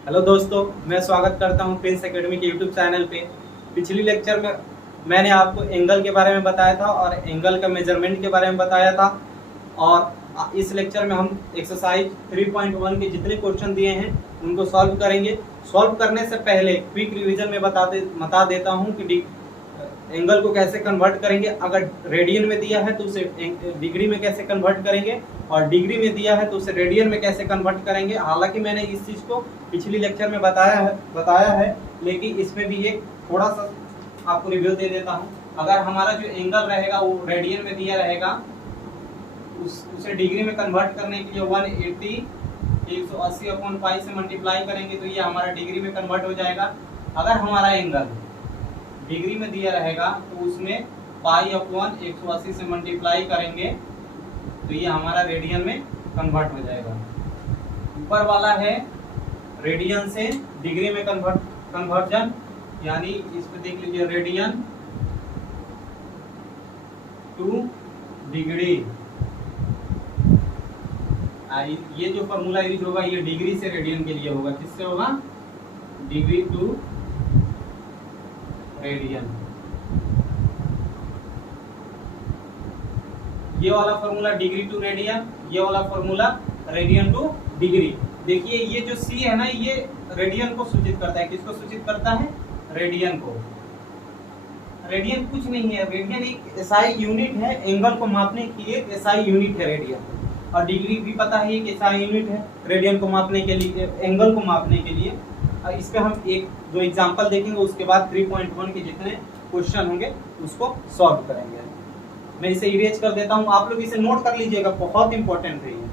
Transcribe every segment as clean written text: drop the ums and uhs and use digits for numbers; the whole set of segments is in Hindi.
हेलो दोस्तों, मैं स्वागत करता हूं प्रिंस एकेडमी के यूट्यूब चैनल पे। पिछली लेक्चर में मैंने आपको एंगल के बारे में बताया था और एंगल का मेजरमेंट के बारे में बताया था। और इस लेक्चर में हम एक्सरसाइज 3.1 के जितने क्वेश्चन दिए हैं उनको सॉल्व करेंगे। सॉल्व करने से पहले क्विक रिवीजन में बता देता हूं कि एंगल को कैसे कन्वर्ट करेंगे। अगर रेडियन में दिया है तो उसे डिग्री में कैसे कन्वर्ट करेंगे, और डिग्री में दिया है तो उसे रेडियन में कैसे कन्वर्ट करेंगे। हालांकि मैंने इस चीज को पिछली लेक्चर में बताया है, लेकिन इसमें भी एक थोड़ा सा आपको रिव्यू दे देता हूं। अगर हमारा जो एंगल रहेगा वो रेडियन में दिया रहेगा, उसे डिग्री में कन्वर्ट करने के लिए 180 अपॉन पाई से मल्टीप्लाई करेंगे तो ये हमारा डिग्री में कन्वर्ट हो जाएगा। अगर हमारा एंगल डिग्री में दिया रहेगा तो उसमें पाई अपॉन 180 से मल्टीप्लाई करेंगे तो ये हमारा रेडियन में कन्वर्ट हो जाएगा। ऊपर वाला है रेडियन से डिग्री में कन्वर्जन, यानी इस पे देख लीजिए रेडियन टू डिग्री। ये जो फॉर्मूला यूज होगा ये डिग्री से रेडियन के लिए होगा। किससे होगा? Degree to radian. ये वाला फॉर्मूला डिग्री टू रेडियन, ये वाला फॉर्मूला रेडियन टू डिग्री। देखिए ये जो सी है ना, ये रेडियन को सूचित करता है। किसको सूचित करता है? रेडियन को। रेडियन कुछ नहीं है, रेडियन एक एसआई यूनिट है। एंगल को मापने की एक एसआई यूनिट है रेडियन। और डिग्री भी पता है एक एसआई यूनिट है रेडियन को मापने के लिए, एंगल को मापने के लिए। इस पे हम एक दो एग्जांपल देखेंगे, उसके बाद 3.1 के जितने क्वेश्चन होंगे उसको सॉल्व करेंगे। मैं इसे इरेज कर देता हूं, आप लोग इसे नोट कर लीजिएगा, बहुत इंपॉर्टेंट है ये।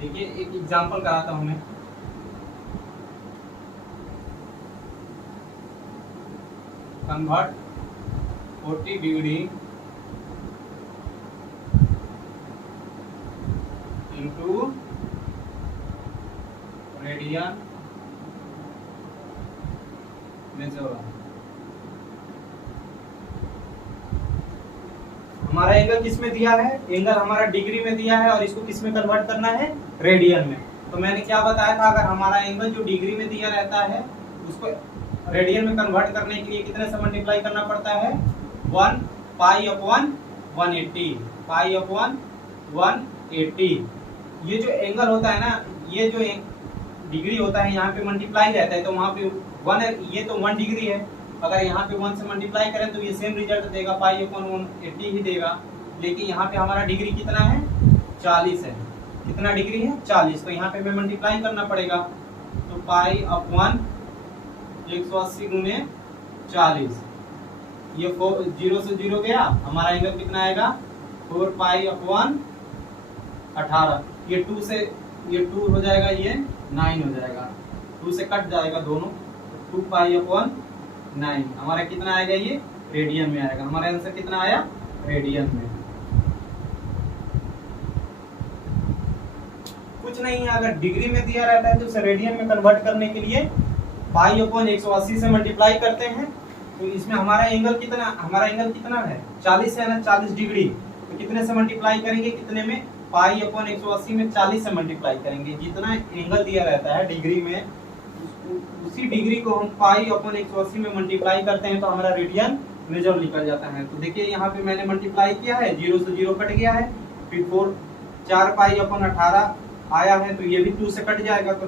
देखिए एक एग्जांपल कराता हूं मैं। Convert 40 degree into radian major. हमारा एंगल किस में दिया है? एंगल हमारा डिग्री में दिया है और इसको किस में कन्वर्ट करना है? रेडियन में। तो मैंने क्या बताया था, अगर हमारा एंगल जो डिग्री में दिया रहता है उसको रेडियन में कन्वर्ट करने के लिए कितने से मल्टीप्लाई करना पड़ता है? 1 पाई अपॉन 180, पाई अपॉन 180। ये जो एंगल होता है ना, ये जो डिग्री होता है यहाँ पे मल्टीप्लाई रहता है, तो वहाँ पे 1, ये तो 1 डिग्री है। अगर यहाँ पे 1 से मल्टीप्लाई करें तो ये सेम रिजल्ट देगा, पाई अपॉन 180 ही देगा। लेकिन यहाँ पे हमारा डिग्री कितना है? 40 है। कितना डिग्री है? 40। तो यहाँ पे हमें मल्टीप्लाई करना पड़ेगा, तो पाई अपॉन 180 गुने 40। ये 0 से 0 गया, हमारा एंगल कितना आएगा? 4 पाई अपॉन 18। ये 2 से ये 2 हो जाएगा, ये 9 हो जाएगा। 2 से कट जाएगा दोनों, 2 पाई अपॉन 9। हमारा कितना आएगा? ये रेडियन में आएगा। हमारा आंसर कितना आया? रेडियन में। कुछ नहीं है, अगर डिग्री में दिया रहता है तो उसे रेडियन में कन्वर्ट करने के लिए पाई अपॉन 180 से मल्टीप्लाई करते हैं। तो इसमें हमारा एंगल कितना है? 40 है ना, 40 डिग्री। तो कितने से मल्टीप्लाई करेंगे? कितने में? पाई अपॉन 180 में 40 से मल्टीप्लाई करेंगे। जितना एंगल दिया रहता है डिग्री में, उसी डिग्री को हम पाई अपॉन 180 में मल्टीप्लाई करते हैं तो हमारा रेडियन मेजर निकल जाता है। तो देखिए यहाँ पे मैंने मल्टीप्लाई किया है, 0 से 0 कट गया है, फिर 4 पाई अपॉन 18 आया है, तो ये भी 2 से कट जाएगा, तो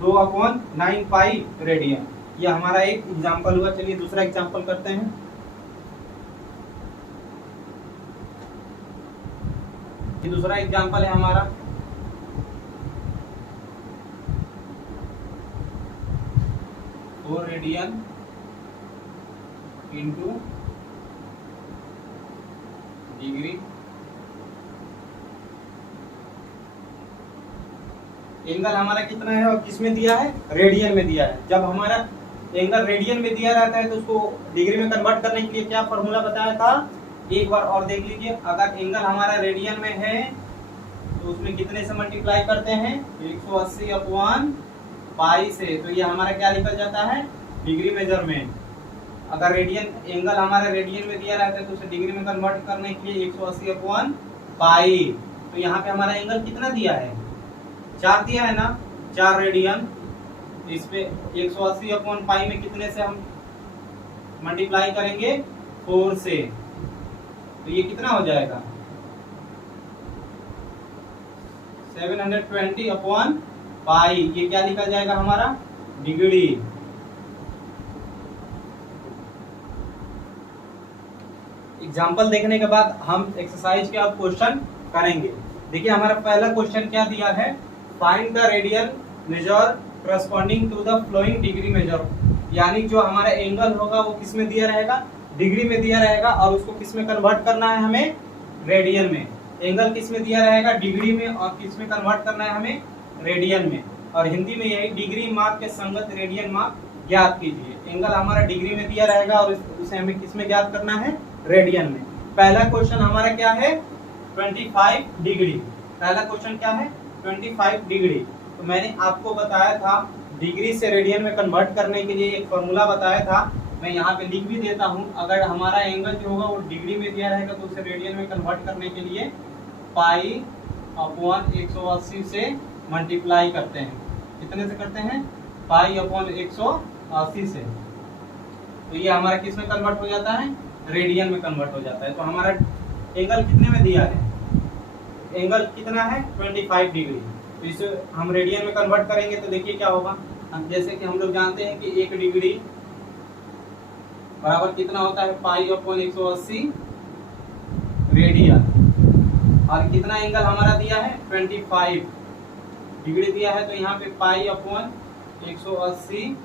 2 अपॉन 9 पाई रेडियन। ये हमारा एक एग्जांपल हुआ। चलिए दूसरा एग्जांपल करते हैं। ये दूसरा एग्जांपल है हमारा। Radian into degree. एंगल हमारा कितना है और किस में दिया है? रेडियन में दिया है। जब हमारा एंगल रेडियन में दिया रहता है तो उसको डिग्री में कन्वर्ट करने के लिए क्या फॉर्मूला बताया था? एक बार और देख लीजिए, अगर एंगल हमारा रेडियन में है तो उसमें कितने से मल्टीप्लाई करते हैं, 180 अपॉन पाई से, तो ये हमारा क्या निकल जाता है, डिग्री मेजरमेंट। अगर रेडियन एंगल हमारा रेडियन में दिया रहता है तो उसे डिग्री में कन्वर्ट करने के लिए 180 अपॉन पाई, तो यहाँ पे हमारा एंगल कितना दिया है, 4 दिया है ना, 4 रेडियन। इस पे 180 अपॉन पाई में कितने से हम मल्टीप्लाई करेंगे, 4 से, तो ये कितना हो जाएगा, 720 अपॉन पाई, ये क्या निकल जाएगा हमारा, डिग्री। एग्जाम्पल देखने के बाद हम एक्सरसाइज के अब क्वेश्चन करेंगे। देखिए हमारा पहला क्वेश्चन क्या दिया है, find the radian measure corresponding to the following degree measure, यानी जो हमारा एंगल होगा वो किस में दिया रहेगा, डिग्री में दिया रहेगा, और उसको किस में कन्वर्ट करना है हमें, रेडियन में। एंगल किस में दिया रहेगा, डिग्री में, और किस में कन्वर्ट करना है हमें, रेडियन में। और हिंदी में यही, डिग्री माप के संगत रेडियन माप ज्ञात कीजिए। एंगल हमारा डिग्री में दिया रहेगा और उसे हमें किस में ज्ञात करना है, रेडियन में। पहला क्वेश्चन हमारा क्या है, 25 डिग्री। पहला क्वेश्चन क्या है, 25 डिग्री। तो मैंने आपको बताया था डिग्री से रेडियन में कन्वर्ट करने के लिए एक फॉर्मूला बताया था, मैं यहाँ पे लिख भी देता हूँ। अगर हमारा एंगल जो होगा वो डिग्री में दिया रहेगा तो उसे रेडियन में कन्वर्ट करने के लिए पाई अपॉन 180 से मल्टीप्लाई करते हैं। कितने से करते हैं, पाई अपॉन 180 से, तो ये हमारा किस में कन्वर्ट हो जाता है, रेडियन में कन्वर्ट हो जाता है। तो हमारा एंगल कितने में दिया है, एंगल कितना है, 25 डिग्री। तो इसे हम रेडियन में कन्वर्ट करेंगे तो देखिए क्या होगा, जैसे कि हम लोग जानते हैं कि 1 डिग्री बराबर कितना होता है, पाई अपॉन 180 रेडियन। और कितना एंगल हमारा दिया है, 25 डिग्री दिया है, तो यहाँ पे पाई अपॉन 180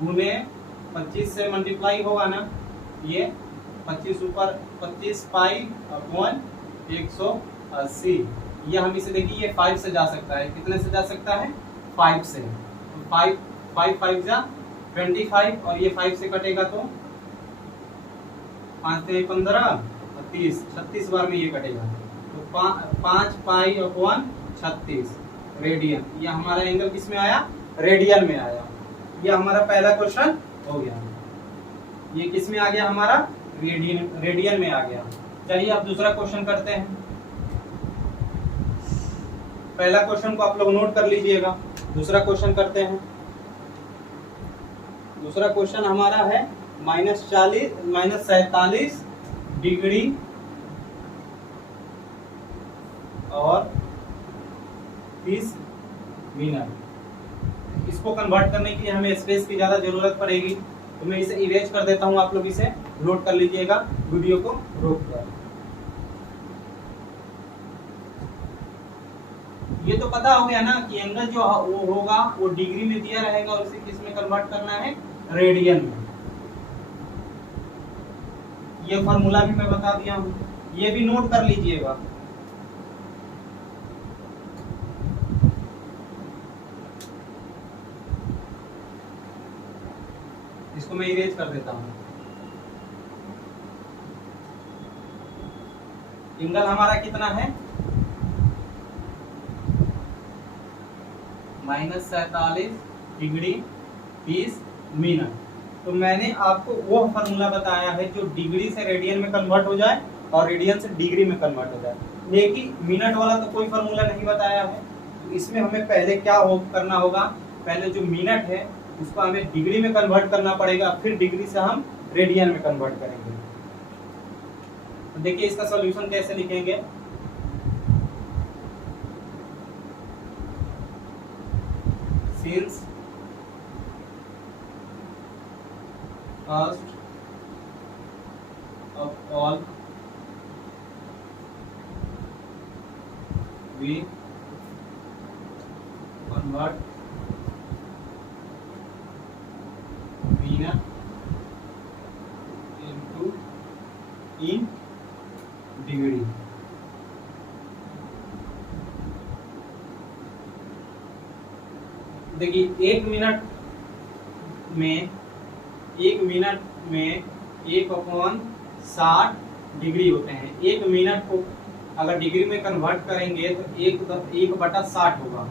गुने 25 से मल्टीप्लाई होगा ना, ये 25 ऊपर 25 पाई अपॉन 180, ये हम इसे देखिए ये 5 से जा सकता है, कितने से जा सकता है, 5 से। तो 5 जा 25, और ये 5 से कटेगा तो 5 से 15 30, 36 बार में ये कटेगा, तो 5 पाई अपॉन 36 रेडियन। ये हमारा एंगल किस में आया, रेडियन में आया। ये हमारा पहला क्वेश्चन हो गया, ये किस में आ गया हमारा, रेडियन में आ गया। चलिए अब दूसरा क्वेश्चन करते हैं। पहला क्वेश्चन को आप लोग नोट कर लीजिएगा, दूसरा क्वेश्चन करते हैं। दूसरा क्वेश्चन हमारा है -47 डिग्री और 30 मिनट। इसको कन्वर्ट करने के लिए हमें स्पेस की ज्यादा जरूरत पड़ेगी, तो मैं इसे इरेज कर देता हूं, आप लोग इसे नोट कर लीजिएगा वीडियो को रोक कर। ये तो पता हो गया ना कि एंगल जो वो होगा वो डिग्री में दिया रहेगा और उसे किस में कन्वर्ट करना है, रेडियन में। ये फॉर्मूला भी मैं बता दिया हूं, ये भी नोट कर लीजिएगा। इसको मैं इरेज कर देता हूं। एंगल हमारा कितना है, -47 डिग्री 30 मिनट। तो मैंने आपको वो फॉर्मूला बताया है जो डिग्री से रेडियन में कन्वर्ट हो जाए और रेडियन से डिग्री में कन्वर्ट हो जाए, लेकिन मिनट वाला तो कोई फॉर्मूला नहीं बताया है। तो इसमें हमें पहले क्या करना होगा, पहले जो मिनट है उसको हमें डिग्री में कन्वर्ट करना पड़ेगा, फिर डिग्री से हम रेडियन में कन्वर्ट करेंगे। तो देखिए इसका सॉल्यूशन कैसे लिखेंगे। Since first of all we convert minute into in degree। देखिए 1 मिनट में 1/60 डिग्री होते हैं। 1 मिनट को अगर डिग्री में कन्वर्ट करेंगे तो 1/60 होगा।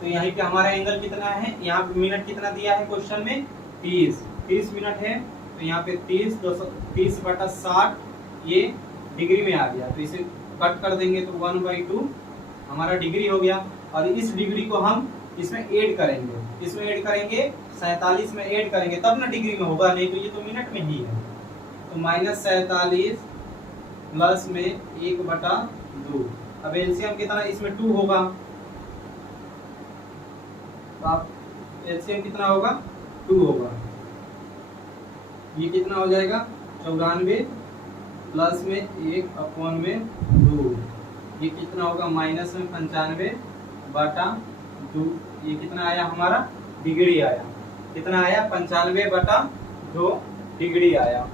तो यहाँ पे हमारा एंगल कितना है, यहाँ पे मिनट कितना दिया है क्वेश्चन में, 30 मिनट है। तो यहाँ पे 30/60 ये डिग्री में आ गया। तो इसे कट कर देंगे तो 1/2 हमारा डिग्री हो गया। और इस डिग्री को हम इसमें ऐड करेंगे, 47 में ऐड करेंगे तब ना डिग्री में होगा, नहीं तो ये तो मिनट में ही है। तो -47 प्लस में 1/2। अब एलसीएम कितना, इसमें 2 होगा, तो आप एलसीएम कितना होगा, 2 होगा। ये कितना हो जाएगा, 94 प्लस में 1/2। ये कितना होगा, माइनस में 95/2। ये कितना आया हमारा, डिग्री आया। कितना आया, 95/2 डिग्री आया।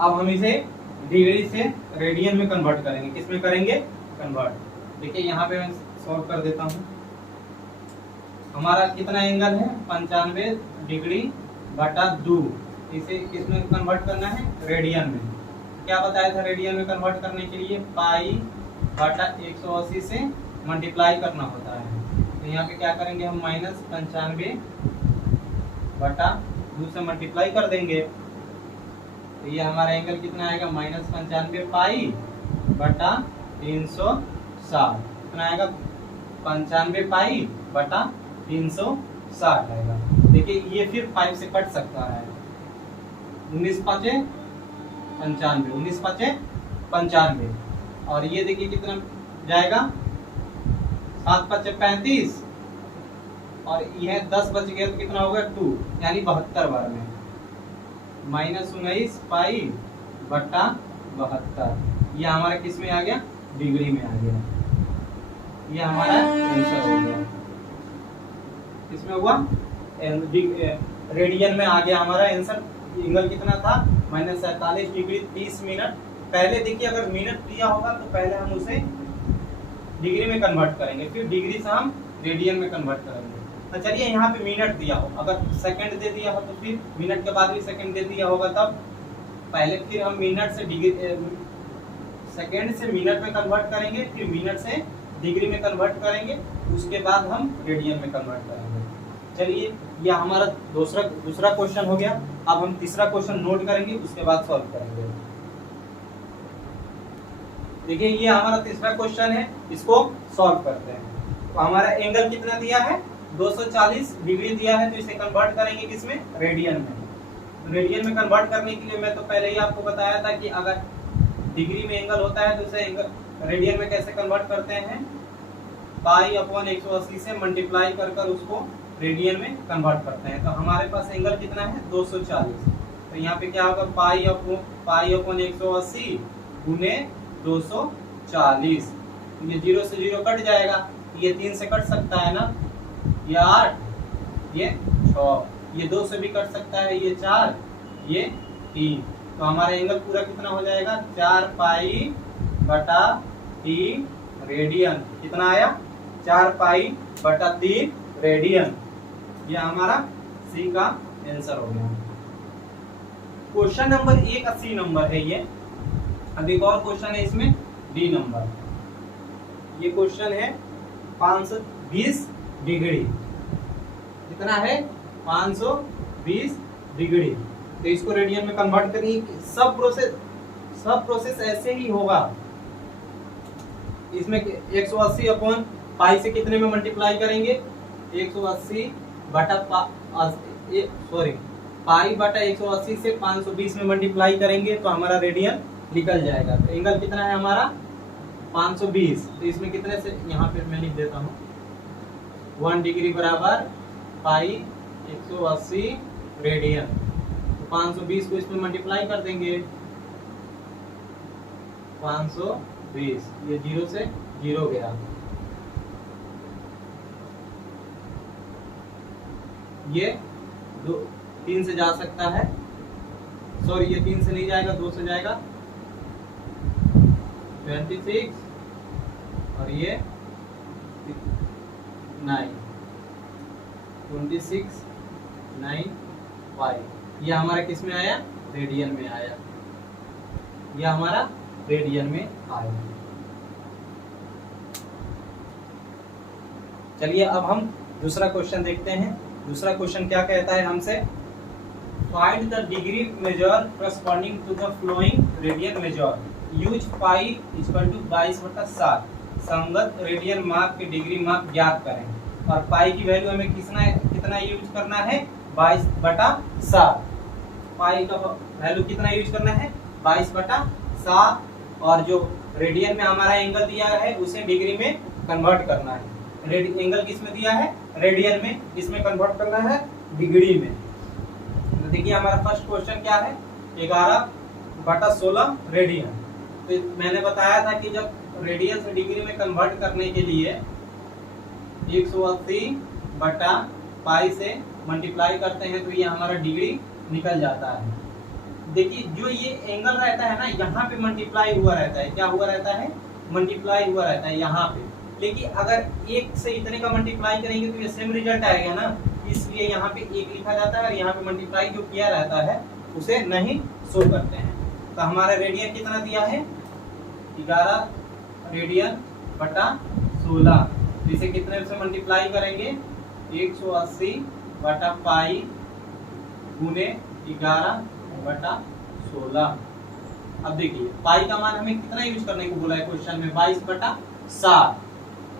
अब हम इसे डिग्री से रेडियन में कन्वर्ट करेंगे। किस में करेंगे, कन्वर्ट। देखिए यहाँ पे मैं सॉल्व कर देता हूँ। हमारा कितना एंगल है, 95°/2। इसे किस में कन्वर्ट करना है, रेडियन में। क्या बताया था रेडियन में कन्वर्ट करने के लिए, π/180 से मल्टीप्लाई करना होता है। तो यहाँ पे क्या करेंगे हम, -95/2 से मल्टीप्लाई कर देंगे। तो ये हमारा एंगल कितना आएगा, -95π/360। कितना आएगा, 95π/360 आएगा। देखिए ये फिर 5 से कट सकता है। 19×5 = 95, 19×5 = 95। और ये देखिए कितना जाएगा, 7×5 = 35। और यह 10 बच गया तो कितना होगा, 2, यानी 72 बार में। -19π/72 ये हमारा किस में आ गया, डिग्री में आ गया। ये हमारा आंसर हो गया। किसमें हुआ, रेडियन में आ गया हमारा आंसर। एंगल कितना था, -47 डिग्री 30 मिनट। पहले देखिए अगर मिनट दिया होगा तो पहले हम उसे डिग्री में कन्वर्ट करेंगे, फिर डिग्री से हम रेडियन में कन्वर्ट करेंगे। तो चलिए यहाँ पे मिनट दिया हो, अगर सेकंड दे दिया हो तो फिर मिनट के बाद भी सेकंड दे दिया होगा तब पहले फिर हम मिनट से सेकंड से मिनट में कन्वर्ट करेंगे, फिर मिनट से डिग्री में कन्वर्ट करेंगे, उसके बाद हम रेडियन में कन्वर्ट करेंगे। चलिए ये हमारा दूसरा क्वेश्चन हो गया। अब हम तीसरा क्वेश्चन नोट करेंगे, उसके बाद सॉल्व करेंगे। देखिए ये हमारा तीसरा क्वेश्चन है, इसको सॉल्व करते हैं। तो हमारा एंगल कितना दिया है, 240 डिग्री दिया है। तो इसे कन्वर्ट करेंगे किसमें, रेडियन में। तो रेडियन में कन्वर्ट करने के लिए मैं तो पहले ही आपको बताया था कि अगर डिग्री में एंगल होता है तो उसे रेडियन में कैसे कन्वर्ट करते हैं, π/180 से मल्टीप्लाई कर उसको रेडियन में कन्वर्ट करते हैं। तो हमारे पास एंगल कितना है, 240। तो यहाँ पे क्या होगा, π/180 गुने 240। ये 0 से 0 कट जाएगा, ये 3 से कट सकता है ना, ये 8, ये 6, ये 2 से भी कट सकता है, ये 4, ये 3। तो हमारा एंगल पूरा कितना हो जाएगा, 4π/3 रेडियन। कितना आया, 4π/3 रेडियन। ये हमारा सी का आंसर हो गया। क्वेश्चन नंबर 1 80 नंबर है ये। अब एक और क्वेश्चन है इसमें, डी नंबर। ये क्वेश्चन है 520 डिग्री। कितना है, 520 डिग्री। तो इसको रेडियन में कन्वर्ट करिए। सब प्रोसेस ऐसे ही होगा। इसमें 180/π से कितने में मल्टीप्लाई करेंगे, 180/π/180 से 520 में मल्टीप्लाई करेंगे तो हमारा रेडियन निकल जाएगा। तो एंगल कितना है हमारा, 520। तो इसमें कितने से, यहाँ पे मैं लिख देता हूँ, 1 डिग्री बराबर π/180 रेडियन। तो 520 को इसमें मल्टीप्लाई कर देंगे, 520। ये 0 से 0 गया, ये 3 से जा सकता है, सॉरी ये 3 से नहीं जाएगा, 2 से जाएगा, 26। और ये 9, 26, 9, 5। ये हमारा किस में आया, रेडियन में आया। यह हमारा रेडियन में आएगा। चलिए अब हम दूसरा क्वेश्चन देखते हैं। दूसरा क्वेश्चन क्या कहता है हमसे, find the degree measure corresponding to the following radian measure, use pi equal to 22/7, संगत रेडियन माप की डिग्री माप ज्ञात करें। और पाई की वैल्यू हमें कितना यूज करना है, 22/7। पाई का वैल्यू कितना यूज करना है, 22/7, और जो रेडियन में हमारा एंगल दिया है उसे डिग्री में कन्वर्ट करना है। एंगल किस में दिया है, रेडियन में, इसमें कन्वर्ट करना है डिग्री में। तो देखिए हमारा फर्स्ट क्वेश्चन क्या है, 11/16 रेडियन। तो मैंने बताया था कि जब रेडियन से डिग्री में कन्वर्ट करने के लिए 180/पाई से मल्टीप्लाई करते हैं तो ये हमारा डिग्री निकल जाता है। देखिए जो ये एंगल रहता है ना, यहाँ पे मल्टीप्लाई हुआ रहता है, क्या हुआ रहता है, मल्टीप्लाई हुआ रहता है यहाँ पे। लेकिन अगर एक से इतने का मल्टीप्लाई करेंगे तो ये सेम रिजल्ट आएगा ना, इसलिए यहाँ पे एक लिखा जाता है और यहाँ पे मल्टीप्लाई जो किया रहता है उसे नहीं शो करते हैं। तो हमारा रेडियन कितना दिया है, 11 रेडियन बटा 16। इसे कितने से मल्टीप्लाई करेंगे, 180/पाई गुने 11/16। अब देखिए पाई का मान हमें कितना यूज करने को बोला है क्वेश्चन में, 22/7।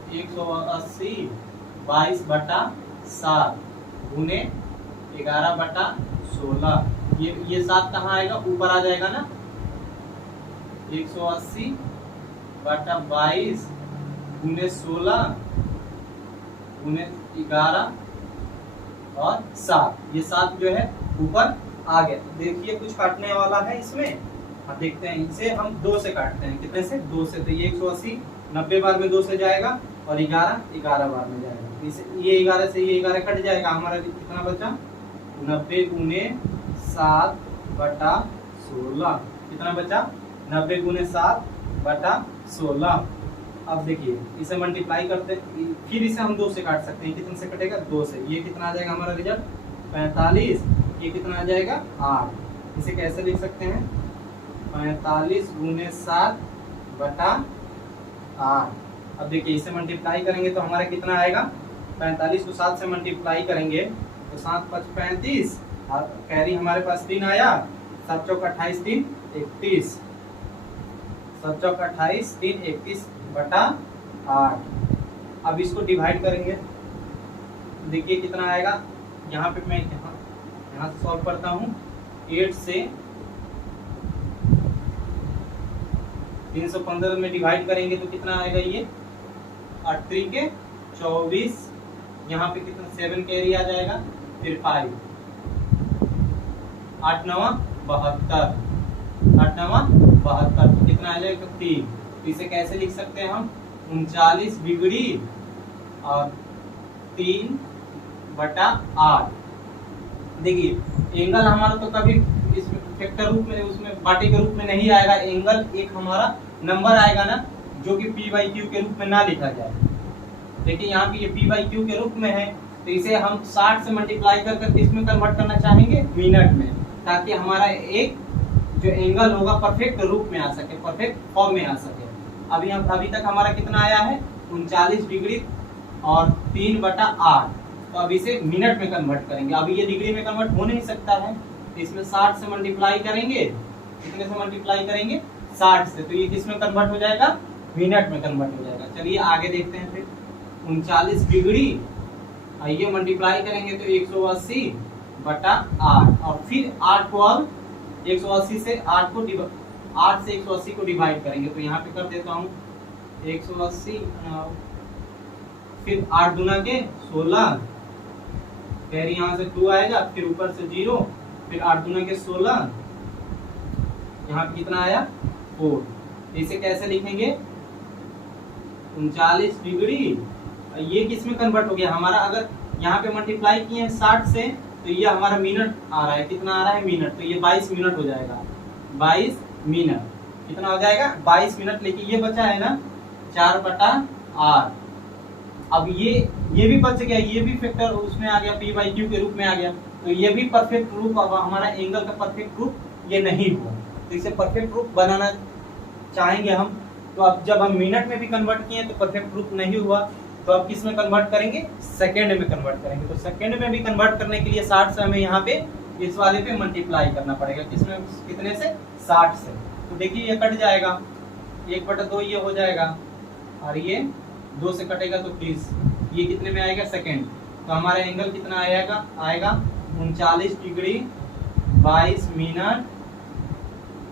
180 22/7 गुने 11/16। ये 7 कहाँ आएगा, ऊपर आ जाएगा ना। 180/22 गुने 16 गुने 11 और 7, ये 7 जो है ऊपर आ गया। देखिए कुछ काटने वाला है इसमें, हम देखते हैं। इसे हम 2 से काटते हैं, कितने से, 2 से। तो ये 180 90 बार में 2 से जाएगा और 11 बार में जाएगा। ये 11 से ये 11 कट जाएगा, हमारा कितना बचा, 90 गुने 7/16। कितना बचा, 90 गुने 7/16। अब देखिए इसे मल्टीप्लाई करते हैं, फिर इसे हम 2 से काट सकते हैं। कितने से कटेगा, 2 से। ये कितना आ जाएगा हमारा रिजल्ट, 45। ये कितना आ जाएगा, 8। इसे कैसे लिख सकते हैं, 45 गुने 7/8। अब देखिए इसे मल्टीप्लाई करेंगे तो हमारा कितना आएगा, 45 को 7 से मल्टीप्लाई करेंगे तो 7 × 5 = 35, और कैरी हमारे पास 3 आया। 7 × 4 = 28, 3 = 31। 7 × 4 = 28, 3 = 31/8। अब इसको डिवाइड करेंगे, देखिए कितना आएगा। यहाँ पे मैं यहाँ से सॉल्व करता हूँ। 8 से 315 में डिवाइड करेंगे तो कितना आएगा, ये 8 × 3 = 24। यहाँ पे कितना 7 कैरी आ जाएगा, फिर 5, 8 × 9 = 72। 8 × 9 = 72, तो कितना आ जाएगा, 3। तो इसे कैसे लिख सकते हैं हम, 39 डिग्री और 3/8। देखिए एंगल हमारा तो कभी इसमें फैक्टर रूप में, उसमें बाटे के रूप में नहीं आएगा। एंगल एक हमारा नंबर आएगा ना, जो कि p/q के रूप में ना लिखा जाए। देखिए यहाँ पे ये p/q के रूप में है, तो इसे हम 60 से मल्टीप्लाई कर किसमें कन्वर्ट करना चाहेंगे, मिनट में, ताकि हमारा एक जो एंगल होगा परफेक्ट रूप में आ सके, परफेक्ट फॉर्म में आ सके। अभी तक हमारा कितना आया है, 39 डिग्री और 3/8। तो अब इसे मिनट में कन्वर्ट करेंगे। अभी ये डिग्री में कन्वर्ट हो नहीं सकता है, तो इसमें 60 से मल्टीप्लाई करेंगे। कितने से मल्टीप्लाई करेंगे, 60 से। तो ये किस में कन्वर्ट हो जाएगा, मिनट में कन्वर्ट हो जाएगा। चलिए आगे देखते हैं। फिर 39 डिग्री, ये मल्टीप्लाई करेंगे तो 180/8, और फिर 8 को अब 180 से 8 से 180 को डिवाइड करेंगे। तो यहाँ पे कर देता हूँ 180, फिर 8 दूना के 16, कैरी यहाँ से 2 आएगा, फिर ऊपर से 0, फिर 8 दूना के 16, यहाँ पे कितना आया, 4। इसे कैसे लिखेंगे, 39 डिग्री, ये किस में कन्वर्ट हो गया हमारा। अगर यहाँ पे मल्टीप्लाई किए हैं 60 से, तो ये हमारा मिनट आ रहा है। कितना आ रहा है, मिनट। तो ये 22 मिनट हो जाएगा, 22 मिनट। कितना हो जाएगा, 22 मिनट। लेकिन ये बचा है ना 4/8। अब ये भी बच गया, ये भी फैक्टर उसमें आ गया, p/q के रूप में आ गया। तो ये भी परफेक्ट रूप, अब हमारा एंगल का परफेक्ट रूप ये नहीं हुआ। तो इसे परफेक्ट रूप बनाना चाहेंगे हम, तो अब जब हम मिनट में भी कन्वर्ट किए तो परफेक्ट रूप नहीं हुआ, तो अब किस में कन्वर्ट करेंगे, सेकंड में कन्वर्ट करेंगे। तो सेकंड में भी कन्वर्ट करने के लिए 60 से हमें यहाँ पे इस वाले पे मल्टीप्लाई करना पड़ेगा, किसमें, कितने से, 60 से। तो देखिए ये कट जाएगा, 1/2 ये हो जाएगा, और ये 2 से कटेगा तो 30, ये कितने में आएगा, सेकंड। तो हमारा एंगल कितना आएगा 39 डिग्री 22 मिनट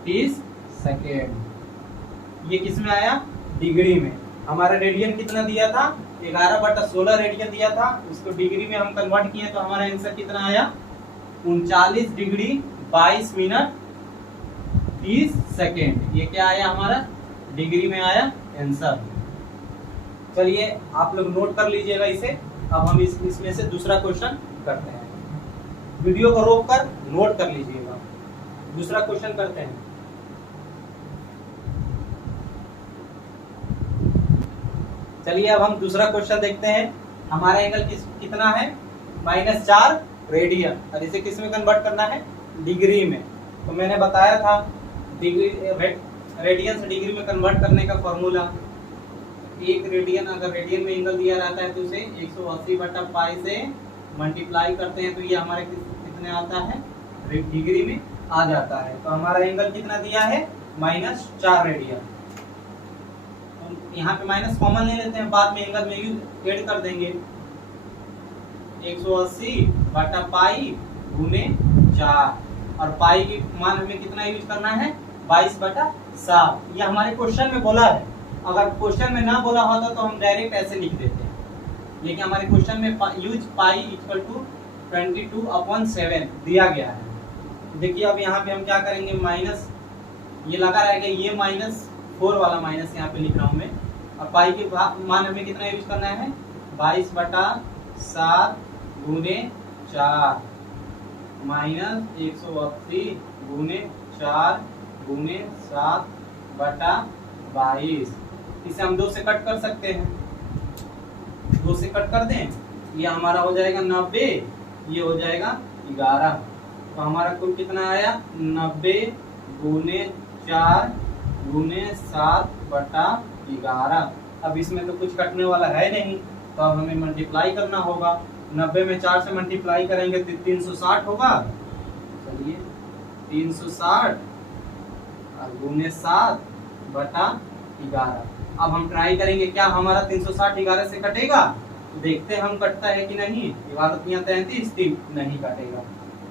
30 सेकेंड। ये किस में आया, डिग्री में। हमारा रेडियन कितना दिया था, 11/16 रेडियन दिया था, उसको डिग्री में हम कन्वर्ट किए तो हमारा आंसर कितना आया, 39 डिग्री 22 मिनट 30 सेकेंड। ये क्या आया हमारा, डिग्री में आया आंसर। चलिए आप लोग नोट कर लीजिएगा इसे। अब हम इसमें से दूसरा क्वेश्चन करते हैं, वीडियो को रोक कर नोट कर लीजिएगा। दूसरा क्वेश्चन करते हैं। चलिए अब हम दूसरा क्वेश्चन देखते हैं। हमारा एंगल कितना है, -4 रेडियन, और इसे किस में कन्वर्ट करना है, डिग्री में। तो मैंने बताया था डिग्री रेडियन से डिग्री में कन्वर्ट करने का फॉर्मूला, 1 रेडियन अगर रेडियन में एंगल दिया रहता है तो उसे 180/π से मल्टीप्लाई करते हैं तो ये हमारे कितने आता है, डिग्री में आ जाता है। तो हमारा एंगल कितना दिया है, -4 रेडियन। तो यहाँ पे माइनस कॉमन ले लेते हैं, बाद में एंगल में ऐड कर देंगे, 180/π गुने 4, और पाई की मान हमें कितना यूज करना है, 22/7। ये हमारे क्वेश्चन में बोला है, अगर क्वेश्चन में ना बोला होता तो हम डायरेक्ट ऐसे लिख देते हैं, लेकिन हमारे क्वेश्चन में यूज पाई इक्वल टू 22/7 दिया गया है। देखिए अब यहाँ पे हम क्या करेंगे, माइनस ये लगा रहेगा, ये -4 वाला माइनस यहाँ पे लिख रहा हूँ मैं, और पाई के मान हमें कितना यूज करना है, 22/7 गुने 4 -180 गुने 4 गुने 7/22। इसे हम 2 से कट कर सकते हैं, 2 से कट कर दें, ये हमारा हो जाएगा 90, ये हो जाएगा 11। तो हमारा कुल कितना आया, 90 गुने 4 गुने 7/11। अब इसमें तो कुछ कटने वाला है नहीं, तो अब हमें मल्टीप्लाई करना होगा। 90 में 4 से मल्टीप्लाई करेंगे तो 360 होगा। चलिए 360 और गुने 7/11। अब हम ट्राई करेंगे, क्या हमारा 360 11 से कटेगा, तो देखते हैं हम कटता है कि नहीं। 11×33 नहीं कटेगा।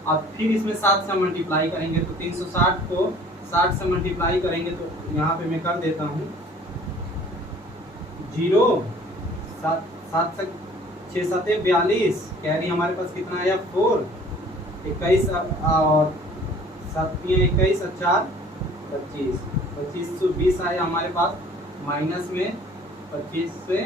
अब फिर इसमें 7 से मल्टीप्लाई करेंगे तो 360 को 60 से मल्टीप्लाई करेंगे तो यहाँ पे मैं कर देता हूँ 0, 7 से 6 7 42, कैरी हमारे पास कितना आया 4, 21 और 7 21 और 4 25, 2520 आया हमारे पास, माइनस में 25 से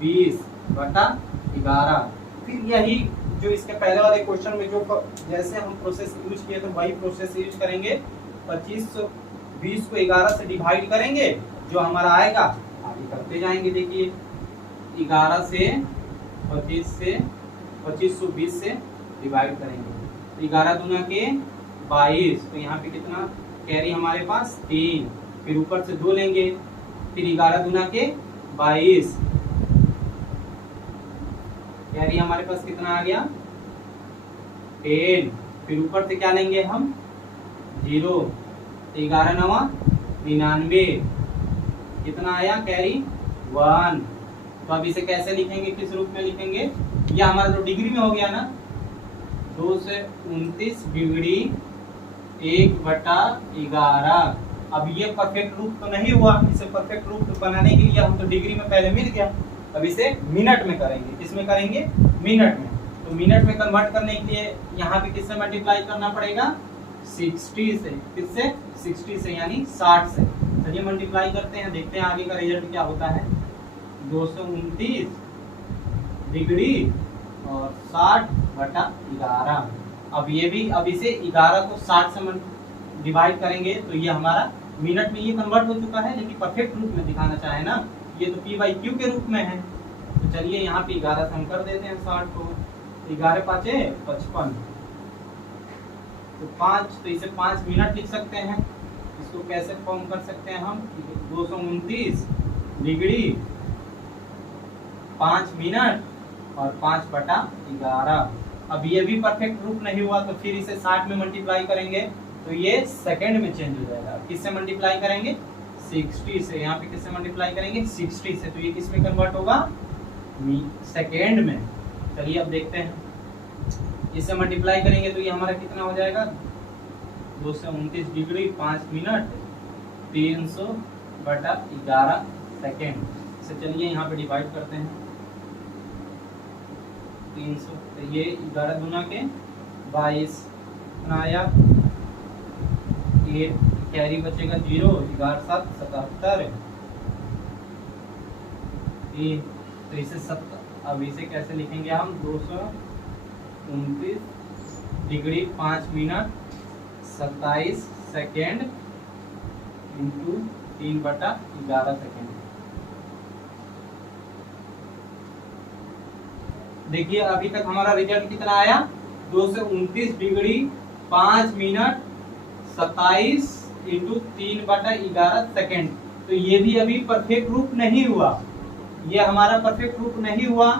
20/11। फिर यही जो इसके पहले वाले क्वेश्चन में जो जैसे हम प्रोसेस यूज किए तो वही प्रोसेस यूज करेंगे। 2520 को 11 से डिवाइड करेंगे, जो हमारा आएगा आगे करते जाएंगे। देखिए 11 से 2520 से डिवाइड करेंगे तो 11 दूना के 22, तो यहाँ पे कितना कैरी हमारे पास 3, फिर ऊपर से 2 लेंगे, फिर 11 दूना के 22, कैरी हमारे पास कितना आ गया 10, फिर ऊपर से क्या लेंगे हम 0, 11 9 99, कितना आया कैरी 1। तो अब इसे कैसे लिखेंगे, किस रूप में लिखेंगे, यह हमारा जो डिग्री में हो गया ना, 2 से 29 डिग्री 1/11। अब ये परफेक्ट रूप तो नहीं हुआ, इसे परफेक्ट रूप बनाने के लिए हम तो डिग्री में पहले मिल गया, अब इसे मिनट में करेंगे। किसमें करेंगे, मिनट में। तो मिनट में कन्वर्ट करने के लिए यहाँ पे किससे मल्टीप्लाई करना पड़ेगा, 60 से। किससे, 60 से, यानी 60 से। चलिए मल्टीप्लाई करते हैं, देखते हैं आगे का रिजल्ट क्या होता है। 229 डिग्री और 60/11। अब ये भी, अब इसे 11 को 60 से डिवाइड करेंगे तो ये हमारा मिनट में ये कन्वर्ट हो चुका है, लेकिन परफेक्ट रूप में दिखाना चाहे ना, ये तो P/Q के रूप में है। तो चलिए यहाँ पे 11 से हम कर देते हैं 60 को, 11 5 55, तो 5, तो इसे 5 मिनट लिख सकते हैं। इसको कैसे फॉर्म कर सकते हैं हम, 229 डिग्री 5 मिनट और 5/11। अब ये भी परफेक्ट प्रूफ नहीं हुआ तो फिर इसे 60 में मल्टीप्लाई करेंगे तो ये सेकंड में चेंज हो जाएगा। किससे मल्टीप्लाई करेंगे, 60 से। यहाँ पे किससे मल्टीप्लाई करेंगे, 60 से। तो ये किस में कन्वर्ट होगा, सेकेंड में। चलिए अब देखते हैं, इससे मल्टीप्लाई करेंगे तो ये हमारा कितना हो जाएगा, 229 डिग्री 5 मिनट 300/11 सेकेंड। इसे चलिए यहाँ पे डिवाइड करते हैं, 300 तो ये 11 दूना के 22 आया, ये कैरी बचेगा 0, 11 7 77 तो इसे 70। अब इसे कैसे लिखेंगे हम, 229 degree 5 minute 27 second into 3/11 second. देखिए अभी तक हमारा रिजल्ट कितना आया, 229 डिग्री 5 मिनट 27 इंटू 3/11 सेकेंड। तो ये भी अभी परफेक्ट रूप नहीं हुआ, ये हमारा परफेक्ट रूप नहीं हुआ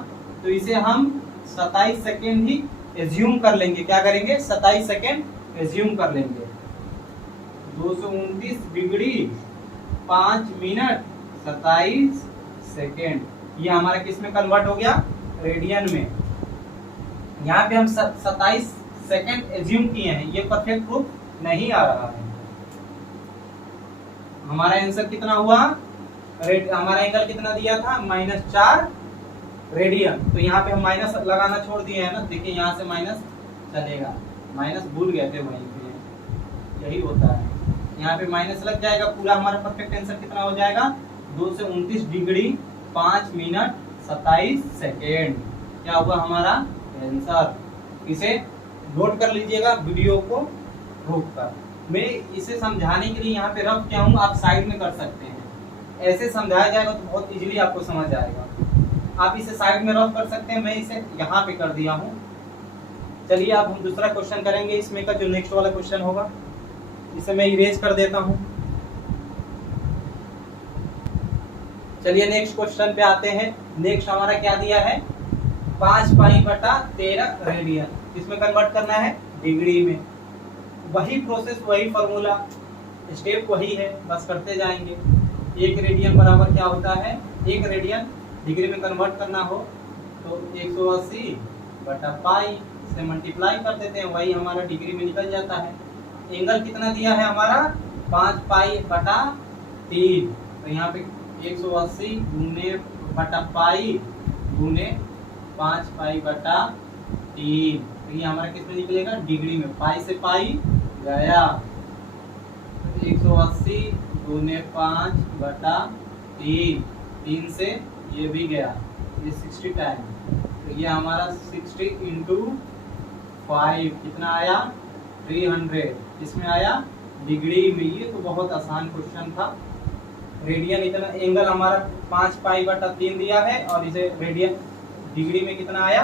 तो इसे हम 27 सेकेंड ही एज्यूम कर लेंगे। क्या करेंगे, 27 सेकेंड एज्यूम कर लेंगे। 229 डिग्री 5 मिनट 27 सेकेंड, ये हमारा किस में कन्वर्ट हो गया, रेडियन में। यहाँ पे हम 27 सेकेंड एज्यूम किए हैं, ये परफेक्ट प्रूफ नहीं आ रहा है। हमारा आंसर कितना हुआ, हमारा एंगल कितना दिया था, -4 रेडियन। तो यहाँ पे हम माइनस लगाना छोड़ दिए हैं ना, देखिए यहाँ से माइनस चलेगा, माइनस भूल गए थे वहीं पे, यही होता है। यहाँ पे माइनस लग जाएगा, पूरा हमारा परफेक्ट आंसर कितना हो जाएगा, 229 डिग्री 5 मिनट 27 सेकेंड। क्या हुआ हमारा आंसर। इसे नोट कर लीजिएगा वीडियो को रोक कर। मैं इसे समझाने के लिए यहाँ पे रफ किया हूँ, आप साइड में कर सकते हैं। ऐसे समझाया जाएगा तो बहुत इजीली आपको समझ आएगा। आप इसे साइड में रफ कर सकते हैं, मैं इसे यहाँ पे कर दिया हूँ। चलिए अब हम दूसरा क्वेश्चन करेंगे, इसमें का जो नेक्स्ट वाला क्वेश्चन होगा इसे मैं इरेज कर देता हूँ। चलिए नेक्स्ट क्वेश्चन पे आते हैं। नेक्स्ट हमारा क्या दिया है, 5π/13 रेडियन, इसमें कन्वर्ट करना है डिग्री में। वही प्रोसेस, वही फॉर्मूला, स्टेप वही है, बस करते जाएंगे। 1 रेडियन बराबर क्या होता है, 1 रेडियन डिग्री में कन्वर्ट करना हो तो 180/π से मल्टीप्लाई कर देते हैं, वही हमारा डिग्री में निकल जाता है। एंगल कितना दिया है हमारा, 5π/3। तो यहाँ पे 180 × गुने 5π/3, तो ये हमारा किसमें निकलेगा, डिग्री में। पाई से पाई गया, 180 × 5/3, 3 से ये भी गया, ये 60 टाइम। तो ये हमारा 60 × 5 कितना आया, 300। इसमें आया डिग्री में। ये तो बहुत आसान क्वेश्चन था। रेडियन इतना, एंगल हमारा 5π/3 दिया है और इसे रेडियन डिग्री में कितना आया,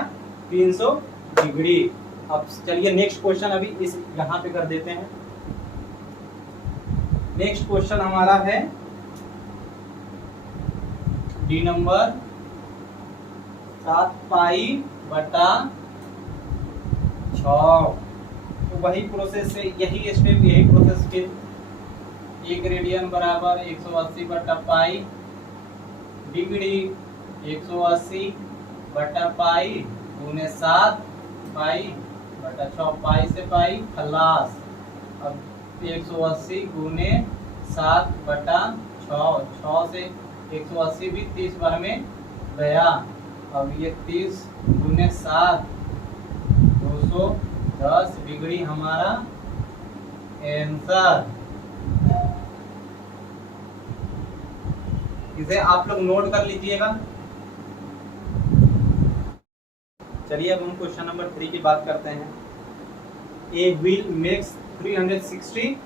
300 डिग्री। अब चलिए नेक्स्ट क्वेश्चन अभी इस यहाँ पे कर देते हैं। नेक्स्ट क्वेश्चन हमारा है डी नंबर 7π/6। तो वही प्रोसेस से, यही स्टेप, यही प्रोसेस फिर 1 रेडियन बराबर 180/π डिग्री 180/π गुने 7π/6, पाई से पाई खलास। अब 180 गुने 7/6, 6 से 180 भी 30 बार में गया। अब ये 30 गुने 7, 210 डिग्री हमारा आंसर। इसे आप लोग नोट कर लीजिएगा। चलिए अब हम क्वेश्चन नंबर 3 की बात करते हैं। A wheel makes 360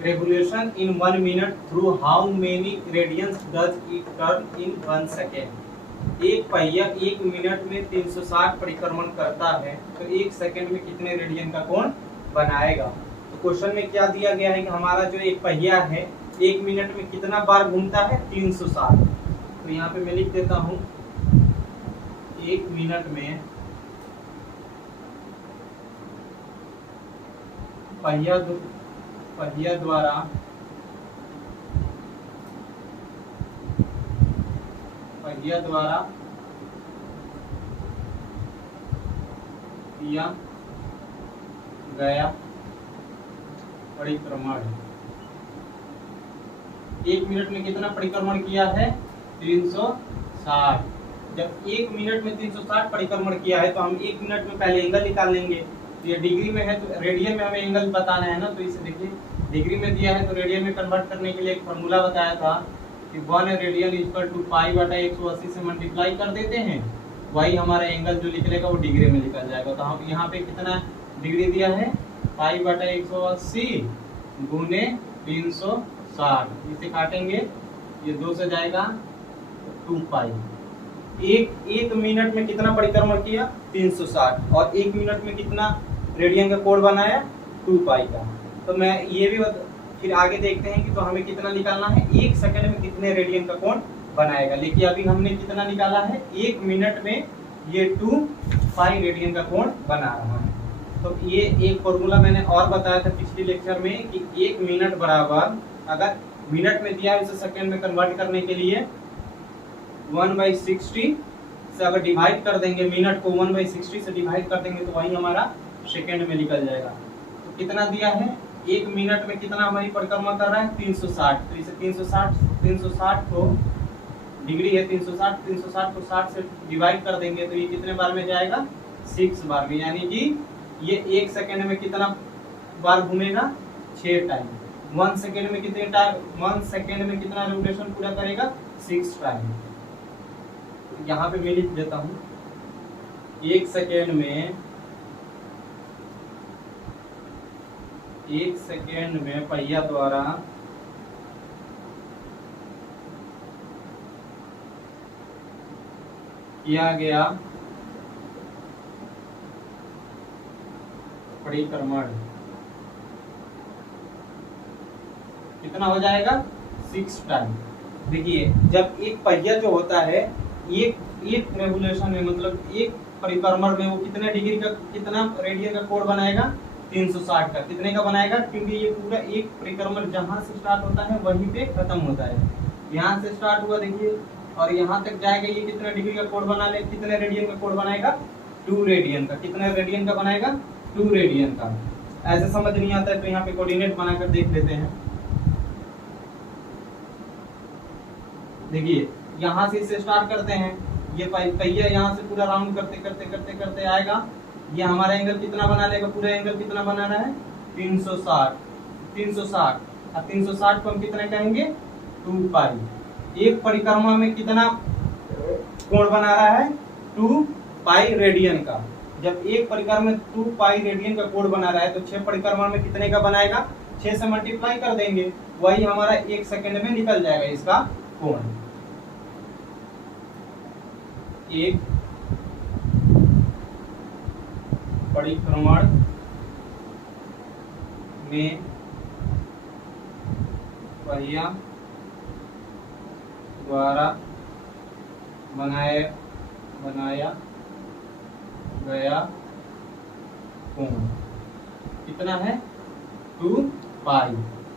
revolution in 1 minute through how many radians does it turn in 1 second? एक पहिया 1 मिनट में 360 परिक्रमण करता है तो 1 सेकंड में कितने रेडियन का कोण बनाएगा। तो क्वेश्चन में क्या दिया गया है कि हमारा जो एक पहिया है 1 मिनट में कितना बार घूमता है, 360। तो यहाँ पे मैं लिख देता हूँ 1 मिनट में पहिया द्वारा किया गया परिक्रमण, 1 मिनट में कितना परिक्रमण किया है, 360। जब 1 मिनट में 360 परिक्रमण किया है तो हम 1 मिनट में पहले एंगल निकाल लेंगे। तो ये डिग्री में है तो रेडियन में हमें एंगल बताना है ना, तो इसे देखिए डिग्री में दिया है तो रेडियन में कन्वर्ट करने के लिए एक फॉर्मूला बताया था कि 1 रेडियन इक्वल टू π/180 से मल्टीप्लाई कर देते हैं, वही हमारा एंगल जो निकलेगा वो डिग्री में निकल जाएगा। तो हम यहाँ पे कितना डिग्री दिया है, π/180 गुने 360, इसे काटेंगे, ये 2 से जाएगा 2π। एक मिनट में कितना परिक्रमण किया, 360, और 1 मिनट में कितना रेडियन का कोण बनाया, 2π का। तो मैं ये भी फिर आगे देखते हैं कि तो हमें कितना निकालना है, 1 सेकंड में कितने रेडियन का कोण बनाएगा। लेकिन अभी हमने कितना निकाला है, 1 मिनट में ये 2π रेडियन का कोण बना रहा है। तो ये एक फॉर्मूला मैंने और बताया था पिछले लेक्चर में कि 1 मिनट बराबर, अगर मिनट में दिया इसे सेकंड में कन्वर्ट करने के लिए 1/60 से अगर डिवाइड कर देंगे, मिनट को 1/60 से डिवाइड कर देंगे तो वही हमारा सेकंड में निकल जाएगा। तो कितना दिया है, 1 मिनट में कितना हमारी परिक्रमा कर रहा है, 360। तो इसे 360 को डिग्री है, 360 को 60 से डिवाइड कर देंगे तो ये कितने बार में जाएगा, 6 बार में। यानी कि ये 1 सेकंड में कितना बार घूमेगा, 6 टाइम। 1 सेकंड में कितना रोटेशन पूरा करेगा, 6 टाइम। यहाँ पे मैं लिख देता हूँ 1 सेकंड में पहिया द्वारा किया गया परिक्रमण कितना हो जाएगा, 6 टाइम। देखिए जब एक पहिया जो होता है एक रेवोल्यूशन में, मतलब एक परिक्रमण में वो कितने डिग्री का, कितना रेडियन का कोण बनाएगा, 360 का। कितने का बनाएगा, क्योंकि ये पूरा एक परिक्रमण जहां से स्टार्ट होता है वहीं पे खत्म होता है। यहाँ से स्टार्ट हुआ देखिए और यहाँ तक जाएगा, ये कितने डिग्री का कोण बना ले, कितने रेडियन का कोण बनाएगा, 2 रेडियन का। कितने रेडियन का बनाएगा, 2 रेडियन का। ऐसे समझ नहीं आता है तो यहाँ पे कोऑर्डिनेट बनाकर देख लेते हैं। देखिए यहाँ से इसे स्टार्ट करते हैं, ये पहिया यहाँ से पूरा राउंड करते आएगा, ये हमारा एंगल कितना बना लेगा, पूरा एंगल कितना बना रहा है, 360। और 360 को हम कितना कहेंगे, 2π। एक परिक्रमा में कितना कोण बना रहा है, 2π रेडियन का। जब एक परिक्रमा में 2π रेडियन का कोण बना रहा है तो 6 परिक्रमा में कितने का बनाएगा, 6 से मल्टीप्लाई कर देंगे, वही हमारा 1 सेकंड में निकल जाएगा इसका कोण। एक परिक्रमण में पहिया द्वारा बनाया गया कोण कितना है, 2π।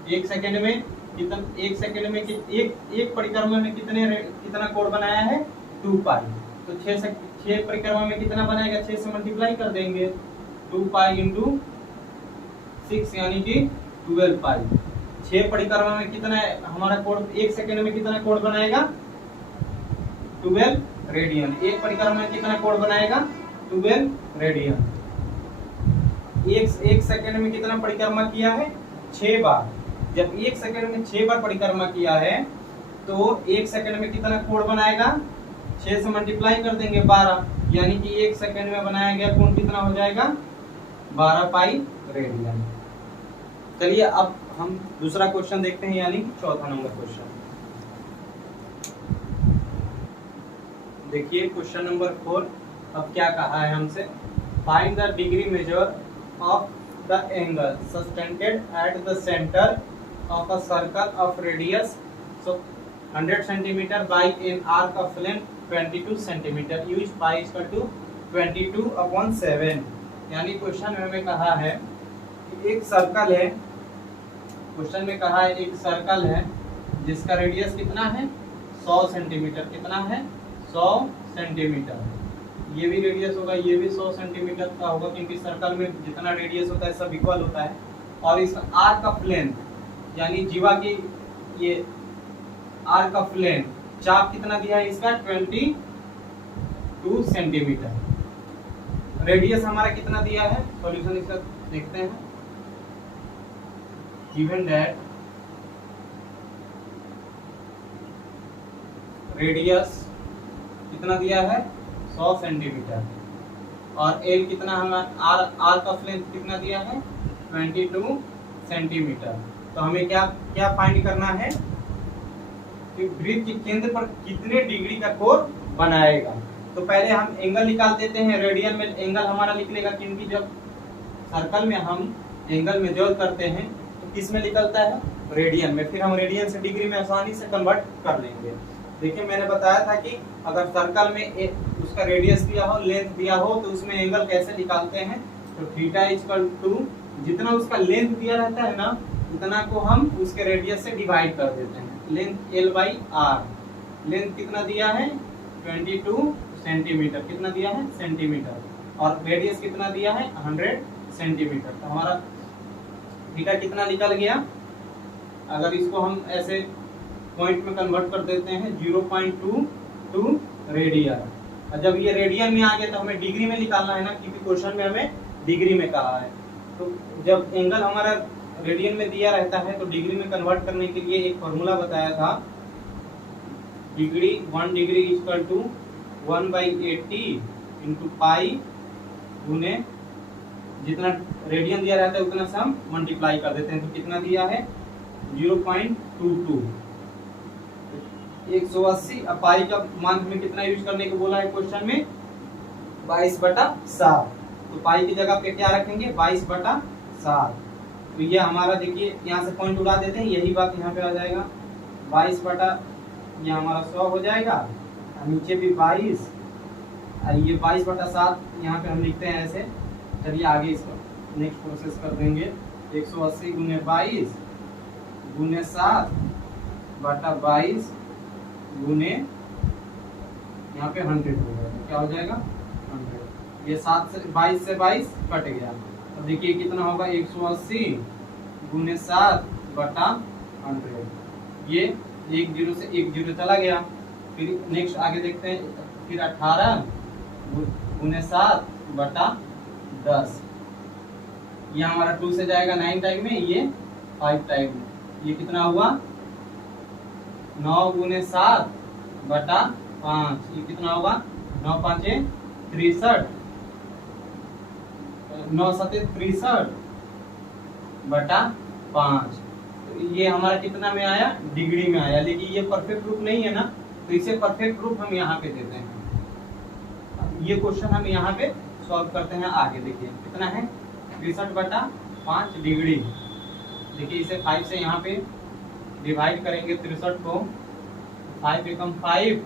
1 सेकंड में कितना, 1 सेकंड में एक परिक्रमा में कितना कोण बनाया है, 2π। तो 6 परिक्रमा में कितना बनाएगा, 6 से मल्टीप्लाई कर देंगे, 2π इंटू 6 यानी कि 12π। 6 परिक्रमा में कितना हमारा कोण, 1 सेकंड में कितना कोण बनाएगा, 12 रेडियन। एक परिक्रमा में कितना कोण बनाएगा, 12 रेडियन। एक सेकंड में कितना परिक्रमा किया है, 6 बार। जब 1 सेकंड में 6 बार परिक्रमा किया है तो 1 सेकंड में कितना कोण बनाएगा, 6 से मल्टीप्लाई कर देंगे 12, यानी कि 1 सेकंड में बनाया गया कोण कितना हो जाएगा, 12π रेडियन। चलिए अब हम दूसरा क्वेश्चन देखते हैं, यानी चौथा नंबर क्वेश्चन। देखिए क्वेश्चन नंबर 4। अब क्या कहा है हमसे, find the degree measure of the angle sustained at the centre of a circle of radius so 100 centimeter by an arc of length 22 centimeter used pi is equal to 22/7 यानी क्वेश्चन में हमें कहा है कि एक सर्कल है, क्वेश्चन में कहा है एक सर्कल है जिसका रेडियस कितना है 100 सेंटीमीटर, कितना है 100 सेंटीमीटर, ये भी रेडियस होगा, ये भी 100 सेंटीमीटर का होगा क्योंकि सर्कल में जितना रेडियस होता है सब इक्वल होता है। और इस आर्क ऑफ लेंथ यानी जीवा की ये आर्क ऑफ लेंथ चाप कितना दिया है इसका 22 सेंटीमीटर। रेडियस हमारा कितना दिया है, सॉल्यूशन इसका देखते हैं। गिवन दैट रेडियस कितना दिया है 100 सेंटीमीटर और एल कितना हमारा आर्क ऑफ लेंथ कितना दिया है 22 सेंटीमीटर। तो हमें क्या क्या फाइंड करना है कि वृत्त के केंद्र पर कितने डिग्री का कोण बनाएगा। तो पहले हम एंगल निकाल देते हैं, रेडियन में एंगल हमारा लिख लेगा क्योंकि जब सर्कल में हम एंगल मेजर करते हैं तो किस में निकलता है रेडियन में, फिर हम रेडियन से डिग्री में आसानी से कन्वर्ट कर लेंगे। देखिए मैंने बताया था कि अगर सर्कल में उसका रेडियस दिया हो, लेंथ दिया हो तो उसमें एंगल कैसे निकालते हैं। तो थीटा इक्वल टू जितना उसका लेंथ दिया रहता है ना उतना को हम उसके रेडियस से डिवाइड कर देते हैं। लेंथ L/R, लेंथ कितना दिया है 22 सेंटीमीटर, कितना दिया है सेंटीमीटर, और रेडियस कितना दिया है 100 सेंटीमीटर। तो हमारा थीटा कितना निकल गया, अगर इसको हम ऐसे पॉइंट में कन्वर्ट कर देते हैं 0.22 रेडियन। और जब ये रेडियन में आ गया तो हमें डिग्री में निकालना है ना, क्योंकि क्वेश्चन में हमें डिग्री में कहा है। तो जब एंगल हमारा रेडियन में दिया रहता है तो डिग्री में कन्वर्ट करने के लिए एक फॉर्मूला बताया था, degree 1 degree equal to 1/80 into pi गुने जितना रेडियन दिया रहता है उतना से हम मल्टीप्लाई कर देते हैं। तो कितना दिया है 0.22, 180। अब पाई का मान में कितना यूज करने को बोला है क्वेश्चन में 22/7। तो पाई की जगह पे क्या रखेंगे 22/7। तो ये हमारा देखिए यहाँ से पॉइंट उड़ा देते हैं, यही बात यहाँ पे आ जाएगा 22 ये हमारा 100 हो जाएगा, और नीचे भी 22 और ये 22/7 यहाँ पे हम लिखते हैं ऐसे। चलिए आगे इसको नेक्स्ट प्रोसेस कर देंगे। 180 गुने 22 गुने 7/22 गुने यहाँ पे 100 हो जाएगा, क्या हो जाएगा 100। ये 7 से 22 से 22 कट गया। तो देखिए कितना होगा 180 गुने 7/100। ये 1 0 से 1 0 चला गया। फिर नेक्स्ट आगे देखते हैं, फिर 18 गुने 7/10। ये हमारा 2 से जाएगा 9 टाइम में, ये 5 टाइम में। ये कितना हुआ 9 गुने 7/5। ये कितना होगा 9 5 63, 9 7 63/5। तो ये हमारा कितना में आया डिग्री में आया, लेकिन ये परफेक्ट रूप नहीं है ना, तो इसे परफेक्ट रूप हम यहाँ पे देते हैं। ये क्वेश्चन हम यहाँ पे सॉल्व करते हैं। आगे देखिए कितना है 63/5 डिग्री। देखिए इसे 5 से यहाँ पे डिवाइड करेंगे 63 को, 5 एकम 5,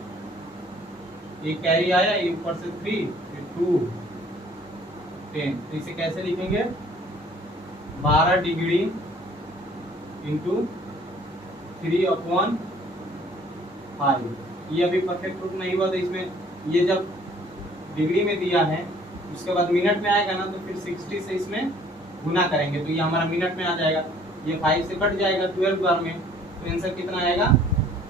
ये कैरी आया, ये ऊपर से 3, 2 10। तो इसे कैसे लिखेंगे 12 डिग्री इंटू 3/5। ये अभी परफेक्ट रूप नहीं हुआ, तो इसमें ये जब डिग्री में दिया है उसके बाद मिनट में आएगा ना, तो फिर 60 से इसमें गुना करेंगे तो ये हमारा मिनट में आ जाएगा। ये 5 से कट जाएगा 12 बार में, तो आंसर कितना आएगा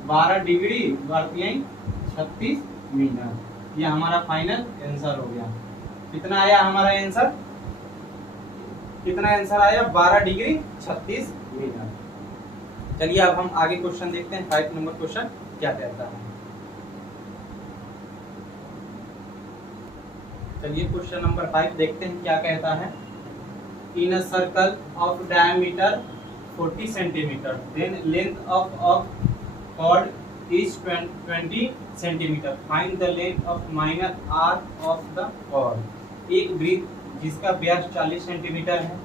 12 डिग्री 36 मिनट। ये हमारा फाइनल आंसर हो गया। कितना आया हमारा आंसर, कितना आंसर आया 12 डिग्री 36 मिनट। चलिए अब हम आगे क्वेश्चन देखते हैं। 5 नंबर क्वेश्चन क्या कहता है। चलिए क्वेश्चन नंबर 5 देखते हैं क्या कहता है। In a circle of diameter 40 centimetre then length of chord is 20 centimetre, find the length of minor arc of the chord. एक वृत्त जिसका व्यास 40 सेंटीमीटर है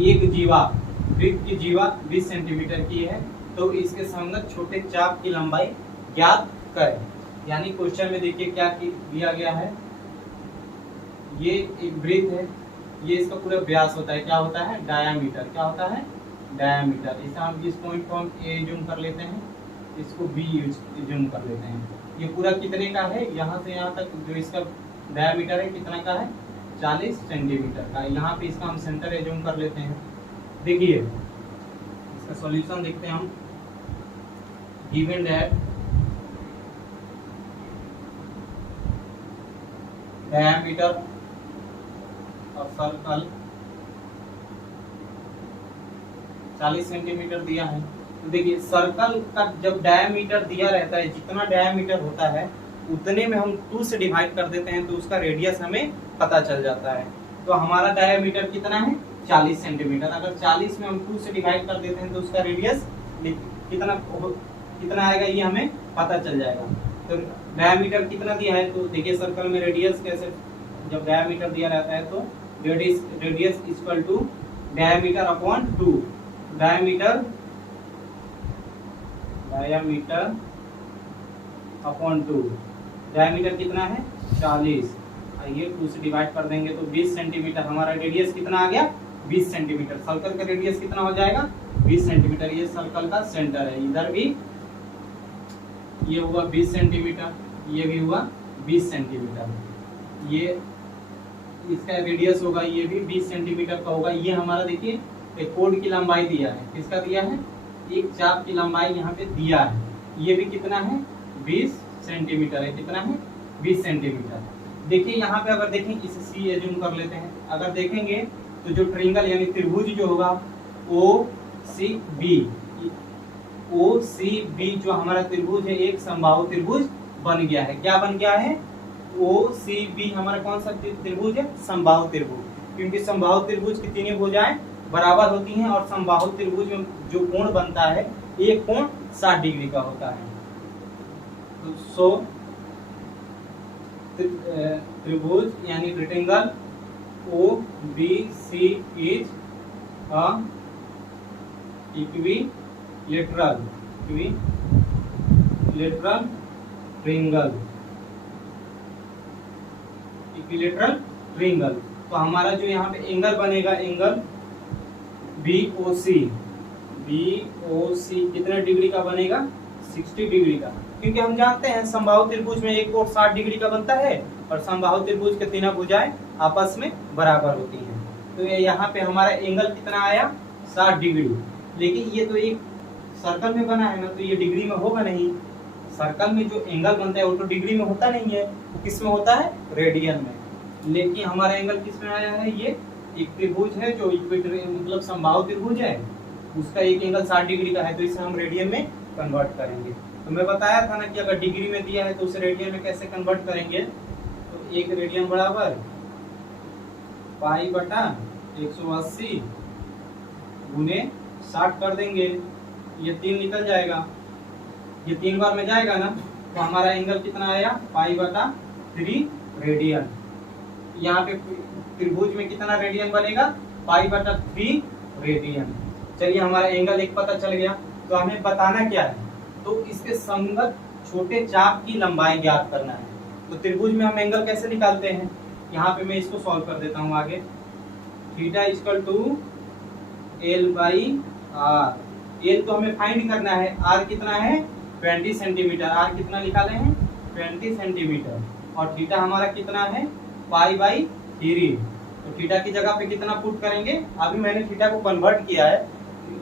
एक जीवा, वृत्त की जीवा 20 सेंटीमीटर की है, तो इसके संगत छोटे चाप की लंबाई ज्ञात करें। यानी क्वेश्चन में देखिए क्या दिया गया है, ये एक वृत्त है, ये इसका पूरा व्यास होता है, क्या होता है, डायामीटर, क्या होता है, डायामीटर। इसे हम इस पॉइंट को हम ए जूम कर लेते हैं, इसको बी जूम कर लेते हैं। ये पूरा कितने का है, यहाँ से यहाँ तक जो इसका डायामीटर है कितना का है, 40 सेंटीमीटर का। यहाँ पे इसका हम सेंटर एज्यूम कर लेते हैं। देखिए इसका सॉल्यूशन देखते हैं हम। Given that diameter of circle 40 centimetre दिया है, तो देखिए सर्कल का जब डायामीटर दिया रहता है, जितना डायामीटर होता है उतने में हम 2 से डिवाइड कर देते हैं, तो उसका रेडियस हमें पता चल जाता है। तो हमारा डायामीटर कितना है, 40 सेंटीमीटर। अगर 40 में हम 2 से डिवाइड कर देते हैं तो उसका रेडियस कितना आएगा, ये हमें पता चल जाएगा। तो डायामीटर कितना दिया है, तो देखिए सर्कल में रेडियस कैसे, जब डायामीटर दिया रहता है तो radius equal to diameter upon 2। Diameter upon 2, diameter कितना है, 40, ये 2 से डिवाइड कर देंगे तो 20 सेंटीमीटर। हमारा रेडियस कितना आ गया, 20 सेंटीमीटर। सर्कल का रेडियस कितना हो जाएगा, 20 सेंटीमीटर। ये सर्कल का सेंटर है, इधर भी ये हुआ 20 सेंटीमीटर, ये भी हुआ 20 सेंटीमीटर। ये इसका रेडियस होगा, ये भी 20 सेंटीमीटर का होगा। ये हमारा देखिए एक कोड की लंबाई दिया है, किसका दिया है, एक चाप की लंबाई यहाँ पे दिया है। ये भी कितना है, 20 सेंटीमीटर है, कितना है, 20 सेंटीमीटर। देखिए यहाँ पे अगर देखें, इसे सी एज्यूम कर लेते हैं। अगर देखेंगे तो जो ट्रायंगल यानी त्रिभुज जो होगा OCB जो हमारा त्रिभुज है, एक समबाहु त्रिभुज बन गया है। क्या बन गया है, OCB हमारा कौन सा त्रिभुज है, समबाहु त्रिभुज। क्योंकि समबाहु त्रिभुज की तीनों भुजाएं बराबर होती हैं और समबाहु त्रिभुज में जो कोण बनता है, एक कोण 60 डिग्री का होता है। तो सो त्रिभुज यानी rectangle OBC is a equilateral triangle. तो हमारा जो यहाँ पे एंगल बनेगा, एंगल BOC कितने डिग्री का बनेगा, 60 डिग्री का। क्योंकि हम जानते हैं समबाहु त्रिभुज में एक कोण 60 डिग्री का बनता है और समबाहु त्रिभुज के तीनों भुजाएं आपस में बराबर होती हैं। तो ये यहाँ पे हमारा एंगल कितना आया, 60 डिग्री। लेकिन ये तो एक सर्कल में बना है ना, तो ये डिग्री में होगा नहीं। सर्कल में जो एंगल बनता है वो तो डिग्री में होता नहीं है, वो किस में होता है, रेडियन में। लेकिन हमारा एंगल किस में आया है, ये एक त्रिभुज है जो इक्वेटर मतलब समबाहु त्रिभुज है, उसका एक एंगल 60 डिग्री का है, तो इसे हम रेडियन में कन्वर्ट करेंगे। तो मैं बताया था ना कि अगर डिग्री में दिया है तो उसे रेडियन में कैसे कन्वर्ट करेंगे। तो एक रेडियन बराबर पाई बटा 180 गुने 60 कर देंगे, ये 3 निकल जाएगा, ये 3 बार में जाएगा ना, तो हमारा एंगल कितना आया, पाई बटा 3 रेडियन। यहाँ पे त्रिभुज में कितना रेडियन बनेगा, पाई बटा 3 रेडियन। चलिए हमारा एंगल एक पता चल गया। तो हमें बताना क्या है, तो इसके संगत छोटे चाप की लंबाई ज्ञात करना है। तो त्रिभुज में हम एंगल कैसे निकालते हैं, यहाँ पे मैं इसको सॉल्व कर देता हूँ आगे। Theta equal to L by R. L तो हमें फाइंड करना है, आर कितना है 20 सेंटीमीटर। आर कितना निकाले हैं 20 सेंटीमीटर। और थीटा हमारा कितना है पाई बाई 3। तो थीटा की जगह पे कितना पुट करेंगे, अभी मैंने थीटा को कन्वर्ट किया है।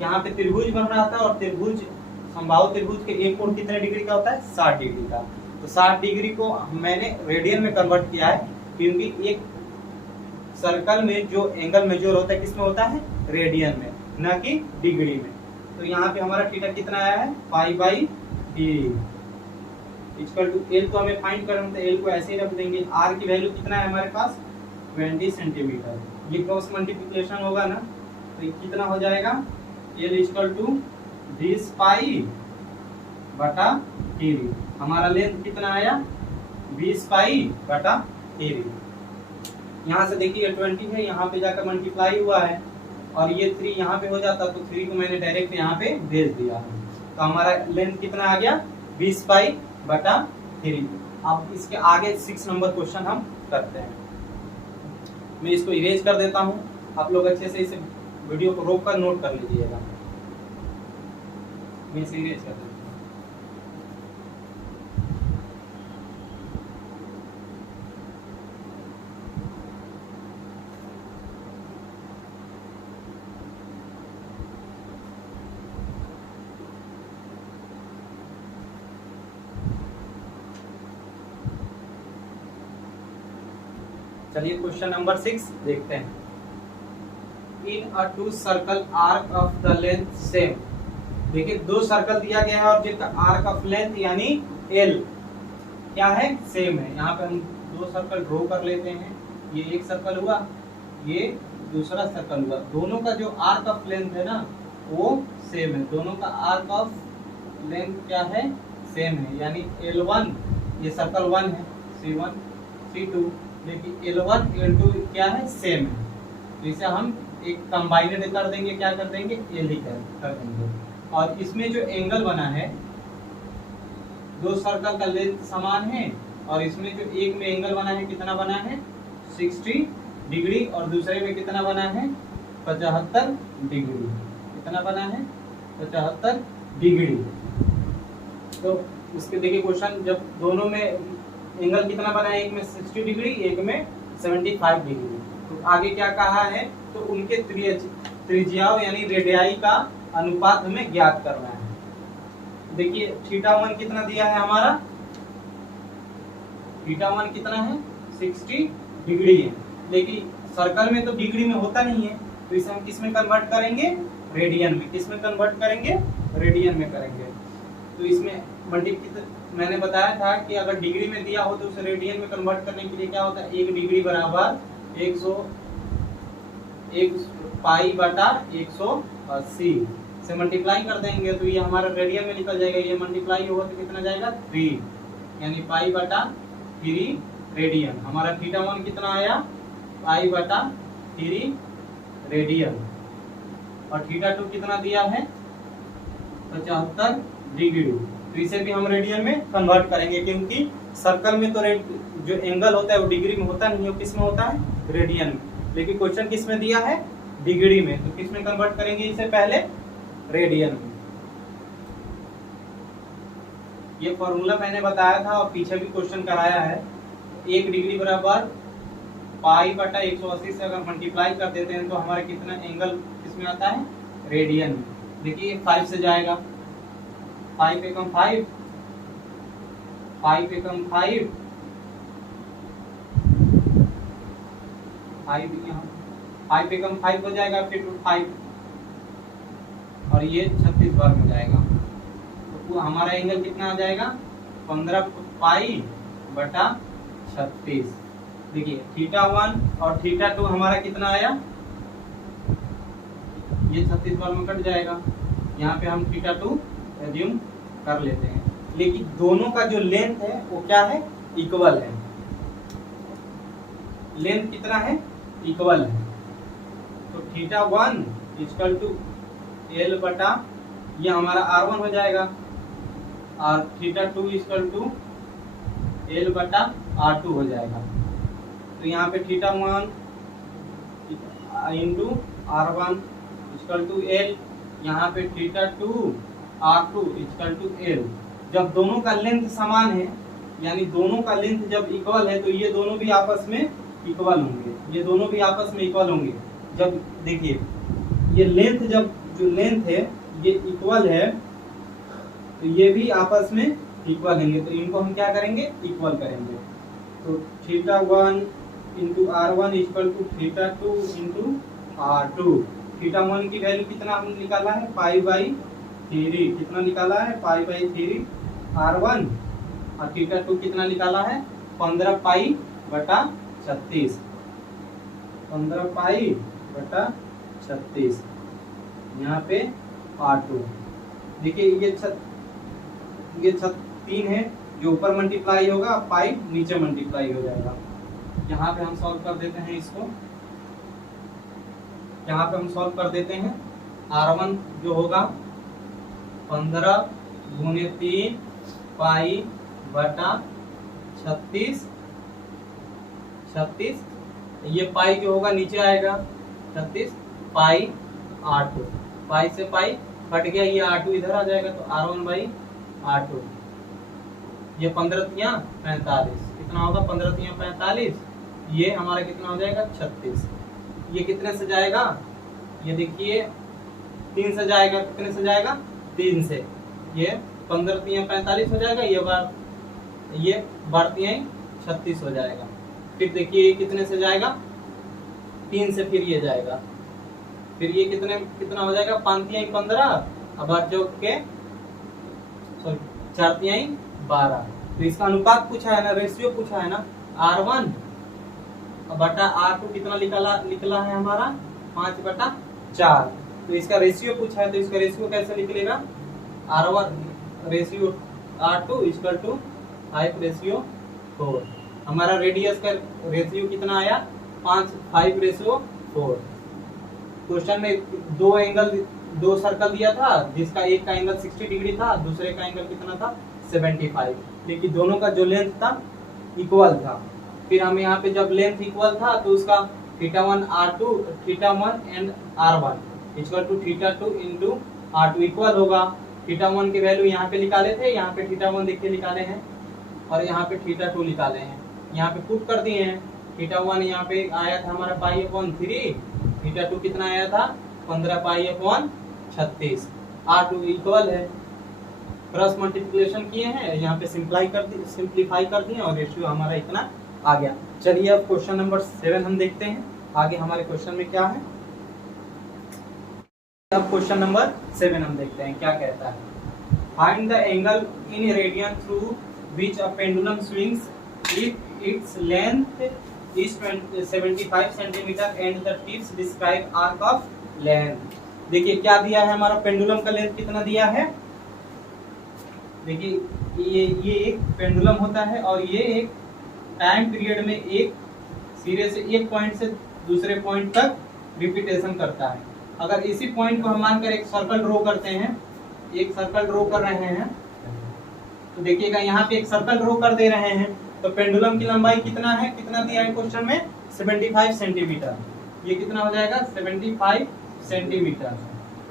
यहाँ पे त्रिभुज बन रहा था और त्रिभुज समबाहु त्रिभुज के एक कोण कितने डिग्री का होता है, 60 डिग्री का। तो 60 डिग्री को मैंने रेडियन में कन्वर्ट किया है, क्योंकि एक सर्कल में जो एंगल मेजर होता है किस में होता है, रेडियन में, न कि डिग्री में। तो यहाँ पे हमारा थीटा कितना आया है pi by 3 equal to L तो हमें फाइंड करना, तो एल को ऐसे ही रख देंगे। आर की वैल्यू कितना है हमारे पास 20 सेंटीमीटर। ये क्रॉस मल्टीप्लिकेशन होगा ना, तो कितना हो जाएगा, एल इक्वल टू 20 पाई बटा 3। हमारा लेंथ कितना आया 20 पाई बटा 3। यहाँ से देखिए 20 है, यहाँ पे जाकर मल्टीप्लाई हुआ है, और ये 3 यहाँ पे हो जाता, तो 3 को मैंने डायरेक्ट यहाँ पे भेज दिया। तो हमारा लेंथ कितना आ गया 20 पाई बटा 3। अब इसके आगे 6 नंबर क्वेश्चन हम करते हैं। मैं इसको इरेज कर देता हूँ, आप लोग अच्छे से इसे वीडियो को रोक कर नोट कर लीजिएगा। मैं इसे इरेज कर देता हूँ। चलिए क्वेश्चन नंबर 6 देखते हैं। In a two circle arc of the length same. देखिए 2 सर्कल दिया गया है और जिनका आर्क ऑफ लेंथ यानी एल क्या है सेम है। यहाँ पे हम 2 सर्कल ड्रॉ कर लेते हैं। ये एक सर्कल हुआ, ये दूसरा सर्कल हुआ। दोनों का जो आर्क ऑफ लेंथ है ना वो सेम है। दोनों का आर्क ऑफ लेंथ क्या है सेम है, यानी L1 ये सर्कल 1 है, C1 C2, लेकिन L1 L2 क्या है सेम है। तो इसे हम एक कंबाइनड कर देंगे, क्या कर देंगे एल ही कर देंगे। और इसमें जो एंगल बना है 2 सर्कल का लेंथ समान है और इसमें जो एक में एंगल बना है कितना बना है 60 डिग्री और दूसरे में कितना बना है 75 डिग्री। कितना बना है 75 डिग्री। तो इसके देखिए क्वेश्चन, जब दोनों में एंगल कितना बना है, एक में 60 डिग्री एक में 75 डिग्री। तो आगे क्या कहा है, तो उनके त्रिज्याओं यानी रेडियाई का अनुपात हमें ज्ञात करना है। देखिए θ1 कितना दिया है हमारा, θ1 कितना है 60 डिग्री है, लेकिन सर्कल में तो डिग्री में होता नहीं है, तो इसे हम किस में कन्वर्ट करेंगे रेडियन में। किस में कन्वर्ट करेंगे रेडियन में करेंगे। तो इसमें मैंने बताया था कि अगर डिग्री में दिया हो तो उसे रेडियन में कन्वर्ट करने के लिए क्या होता है 1 डिग्री बराबर 1 पाई बटा 180 से मल्टीप्लाई कर देंगे तो ये हमारा रेडियन में निकल जाएगा। ये मल्टीप्लाई होगा तो कितना जाएगा 3, यानी पाई बटा 3 रेडियन। हमारा θ1 कितना आया पाई बटा 3 रेडियन और θ2 कितना दिया है 75 डिग्री। तो इसे भी हम रेडियन में कन्वर्ट करेंगे, क्योंकि सर्कल में तो जो एंगल होता है वो डिग्री में होता नहीं है, किस में होता है रेडियन में। लेकिन क्वेश्चन किस में दिया है डिग्री में, तो किस में कन्वर्ट करेंगे इसे पहले रेडियन में। ये फॉर्मूला मैंने बताया था और पीछे भी क्वेश्चन कराया है। 1 डिग्री बराबर पाई बटा 180 से अगर मल्टीप्लाई कर देते हैं तो हमारा कितना एंगल किसमें आता है रेडियन में। देखिए 5 से जाएगा, 5 एकम 5, 5 एकम 5, 5 यहाँ 5 एकम 5 हो जाएगा, फिर 5 और ये 36 बार में जाएगा। तो हमारा एंगल कितना आ जाएगा 15 पाई बटा 36। देखिए θ1 और θ2 हमारा कितना आया, ये 36 बार में कट जाएगा। यहाँ पे हम θ2 एज्यूम कर लेते हैं, लेकिन दोनों का जो लेंथ है वो क्या है इक्वल है। लेंथ कितना है इक्वल है। तो θ1 इक्वल टू L बटा ये हमारा R1 हो जाएगा और θ2 इक्वल टू L बटा R2 हो जाएगा। तो यहाँ पे θ1 into R1 equal to L, यहाँ पे θ2 R2 इक्वल टू L। जब दोनों का लेंथ समान है यानी दोनों का लेंथ जब इक्वल है तो ये दोनों भी आपस में इक्वल होंगे। ये दोनों भी आपस में इक्वल होंगे। जब देखिए ये लेंथ, जब जो लेंथ है ये इक्वल है तो ये भी आपस में इक्वल होंगे। तो इनको हम क्या करेंगे इक्वल करेंगे। तो θ1 into R1 equal to θ2 into R2। θ1 की वैल्यू कितना हमने निकाला है पाई बाई 3। कितना निकाला है पाई बाई 3 R1 और θ2 कितना निकाला है 15 पाई बटा 36। 15 पाई बटा 36 यहाँ पे R2। देखिए ये 3 है जो ऊपर मल्टीप्लाई होगा, पाई नीचे मल्टीप्लाई हो जाएगा। यहाँ पे हम सॉल्व कर देते हैं इसको। यहाँ पे हम सॉल्व कर देते हैं। R1 जो होगा 15 गुने 3 पाई बटा 36, ये पाई जो होगा नीचे आएगा 36 पाई R2, पाई से पाई कट गया, ये R2 इधर आ जाएगा तो R1 बाई R2। ये 15 तियां 45, कितना होगा 15 तियां 45, ये हमारा कितना हो जाएगा 36। ये कितने से जाएगा, ये देखिए 3 से जाएगा, कितने से जाएगा 3 से, ये 15 तियां 45 हो जाएगा, ये बढ़तियां 36 हो जाएगा। फिर देखिए कितने से जाएगा 3 से, फिर ये जाएगा, फिर ये कितना हो जाएगा 5 तियां 15, अब जो के 4 तियां 12। तो इसका अनुपात पूछा है ना, रेशियो पूछा है ना, R1 बटा R2 कितना निकला है हमारा 5/4। तो इसका रेशियो पूछा है, तो इसका रेशियो कैसे निकलेगा, R1 ratio R2 equal to 5/4। हमारा रेडियस का रेशियो कितना आया 5/4। क्वेश्चन में दो सर्कल दिया था, जिसका एक का एंगल 60 डिग्री था, दूसरे का एंगल कितना था 75, लेकिन दोनों का जो लेंथ था इक्वल था। फिर हमें यहाँ पे जब लेंथ इक्वल था तो उसका θ1 and R1 equal to θ2 into R2 equal होगा। θ1 की वैल्यू यहाँ पे निकाले थे, यहाँ पे θ1 देखिए निकाले हैं, और यहाँ पे θ2 निकाले हैं, यहाँ पे पुट कर दिए हैं। θ1 यहाँ पे आया था हमारा π/3, θ2 कितना आया था 15 π/36, R2 इक्वल है। क्रॉस मल्टीप्लिकेशन किए हैं, यहाँ पे सिंप्लीफाई कर दिए और रेशियो हमारा इतना आ गया। चलिए अब क्वेश्चन नंबर 7 हम देखते हैं, आगे हमारे क्वेश्चन में क्या है। अब क्वेश्चन नंबर 7 हम देखते हैं क्या कहता है। Find the angle in radian through which a pendulum swings if its length is 75 centimetre and the tips describe arc of length. देखिए क्या दिया है, हमारा पेंडुलम का लेंथ कितना दिया है, देखिए ये एक पेंडुलम होता है और ये एक टाइम पीरियड में एक सिरे से एक पॉइंट से दूसरे पॉइंट तक रिपीटेशन करता है। अगर इसी पॉइंट को हम मानकर एक सर्कल ड्रॉ करते हैं, एक सर्कल ड्रॉ कर रहे हैं, तो देखिएगा यहाँ पे एक सर्कल ड्रॉ कर दे रहे हैं, तो पेंडुलम की लंबाई कितना है, कितना दिया है क्वेश्चन में 75 सेंटीमीटर, ये कितना हो जाएगा 75 सेंटीमीटर।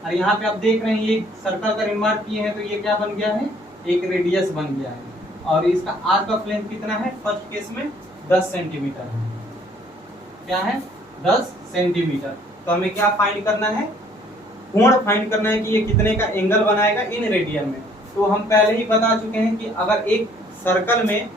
और यहाँ पे आप देख रहे हैं ये सर्कल का निर्माण किए हैं, तो ये क्या बन गया है, एक रेडियस बन गया है। और इसका आर्क ऑफ लेंथ कितना है, फर्स्ट केस में 10 सेंटीमीटर है, क्या है 10 सेंटीमीटर। तो हमें क्या फाइंड करना है, कोण फाइंड करना है कि ये कितने का एंगल बनाएगा इन रेडियन में। तो हम पहले ही बता चुके हैं कि अगर एक सर्कल में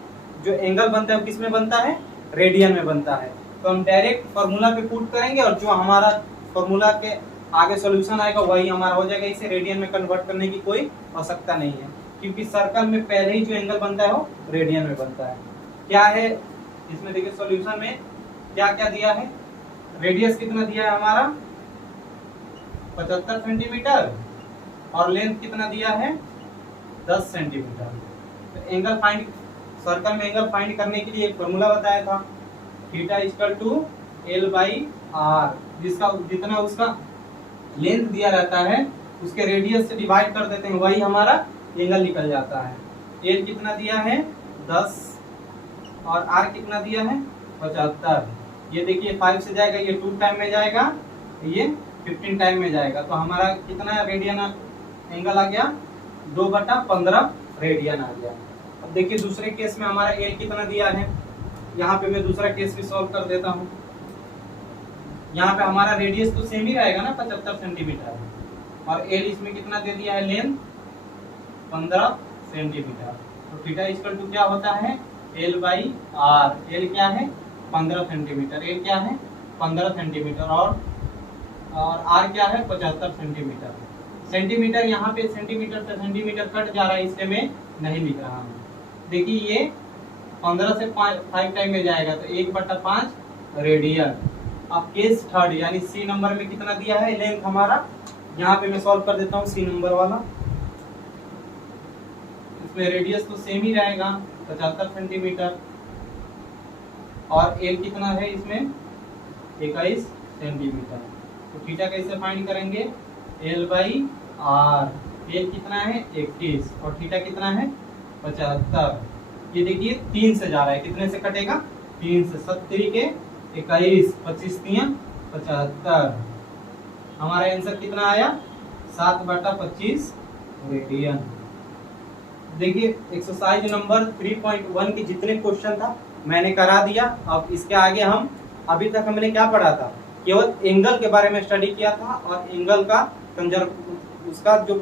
जो एंगल बनता है वो किस में बनता है, रेडियन में बनता है। तो हम डायरेक्ट फॉर्मूला पे पुट करेंगे और जो हमारा फॉर्मूला के आगे सॉल्यूशन आएगा वही हमारा हो जाएगा। इसे रेडियन में कन्वर्ट करने की कोई आवश्यकता नहीं है, क्योंकि सर्कल में पहले ही जो एंगल बनता है वो रेडियन में बनता है। क्या है इसमें, देखिए सॉल्यूशन में क्या क्या दिया है, रेडियस कितना दिया है हमारा 75 सेंटीमीटर और लेंथ कितना दिया है 10 सेंटीमीटर। तो एंगल फाइंड, सर्कल में एंगल फाइंड करने के लिए एक फॉर्मूला बताया था, थीटा इक्वल टू L/R, जिसका जितना उसका लेंथ दिया रहता है उसके रेडियस से डिवाइड कर देते हैं, वही हमारा एंगल निकल जाता है। L कितना दिया है 10 और R कितना दिया है 75। ये देखिए 5 से जाएगा, ये 2 टाइम में जाएगा, ये 15 टाइम में जाएगा, तो हमारा कितना रेडियन एंगल आ गया 2/15 रेडियन आ गया। अब देखिए दूसरे केस में हमारा L कितना दिया है, यहाँ पे मैं दूसरा केस भी सॉल्व कर देता हूँ। यहाँ पे हमारा रेडियस तो सेम ही रहेगा ना 75 सेंटीमीटर, और L इसमें कितना दे दिया है लेंथ 15 सेंटीमीटर। तो थीटा इक्वल टू क्या होता है L/R। L क्या है 15 सेंटीमीटर, L क्या है 15 सेंटीमीटर और R क्या है 75 सेंटीमीटर। सेंटीमीटर यहाँ पे सेंटीमीटर से सेंटीमीटर कट जा रहा है, इसलिए मैं नहीं लिख रहा हूँ। देखिए ये 15 से 5 टाइम में जाएगा, तो 1/5 रेडियन। अब केस थर्ड यानी सी नंबर में कितना दिया है लेंथ हमारा, यहाँ पे मैं सॉल्व कर देता हूँ सी नंबर वाला। इसमें रेडियस तो सेम ही रहेगा 75 सेंटीमीटर और एल कितना है इसमें 21 सेंटीमीटर। तो थीटा कैसे फाइंड करेंगे, L/r। L कितना है 21 और थीटा कितना है 75। ये देखिए 3 से जा रहा है, कितने से कटेगा 3 से, 70 के 21, 25 3 75। हमारा आंसर कितना आया 7/25 रेडियन। देखिए एक्सरसाइज नंबर 3.1 के जितने क्वेश्चन था मैंने करा दिया। अब इसके आगे हम अभी तक हमने क्या पढ़ा था, केवल एंगल के बारे में स्टडी किया था और एंगल का उसका जो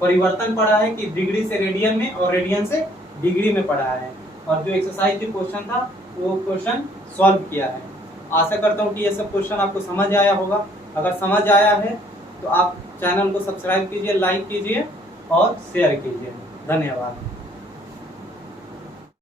परिवर्तन पढ़ा है कि डिग्री से रेडियन में और रेडियन से डिग्री में पढ़ा है, और जो एक्सरसाइज की क्वेश्चन था वो क्वेश्चन सॉल्व किया है। आशा करता हूँ कि ये सब क्वेश्चन आपको समझ आया होगा। अगर समझ आया है तो आप चैनल को सब्सक्राइब कीजिए, लाइक कीजिए और शेयर कीजिए। धन्यवाद।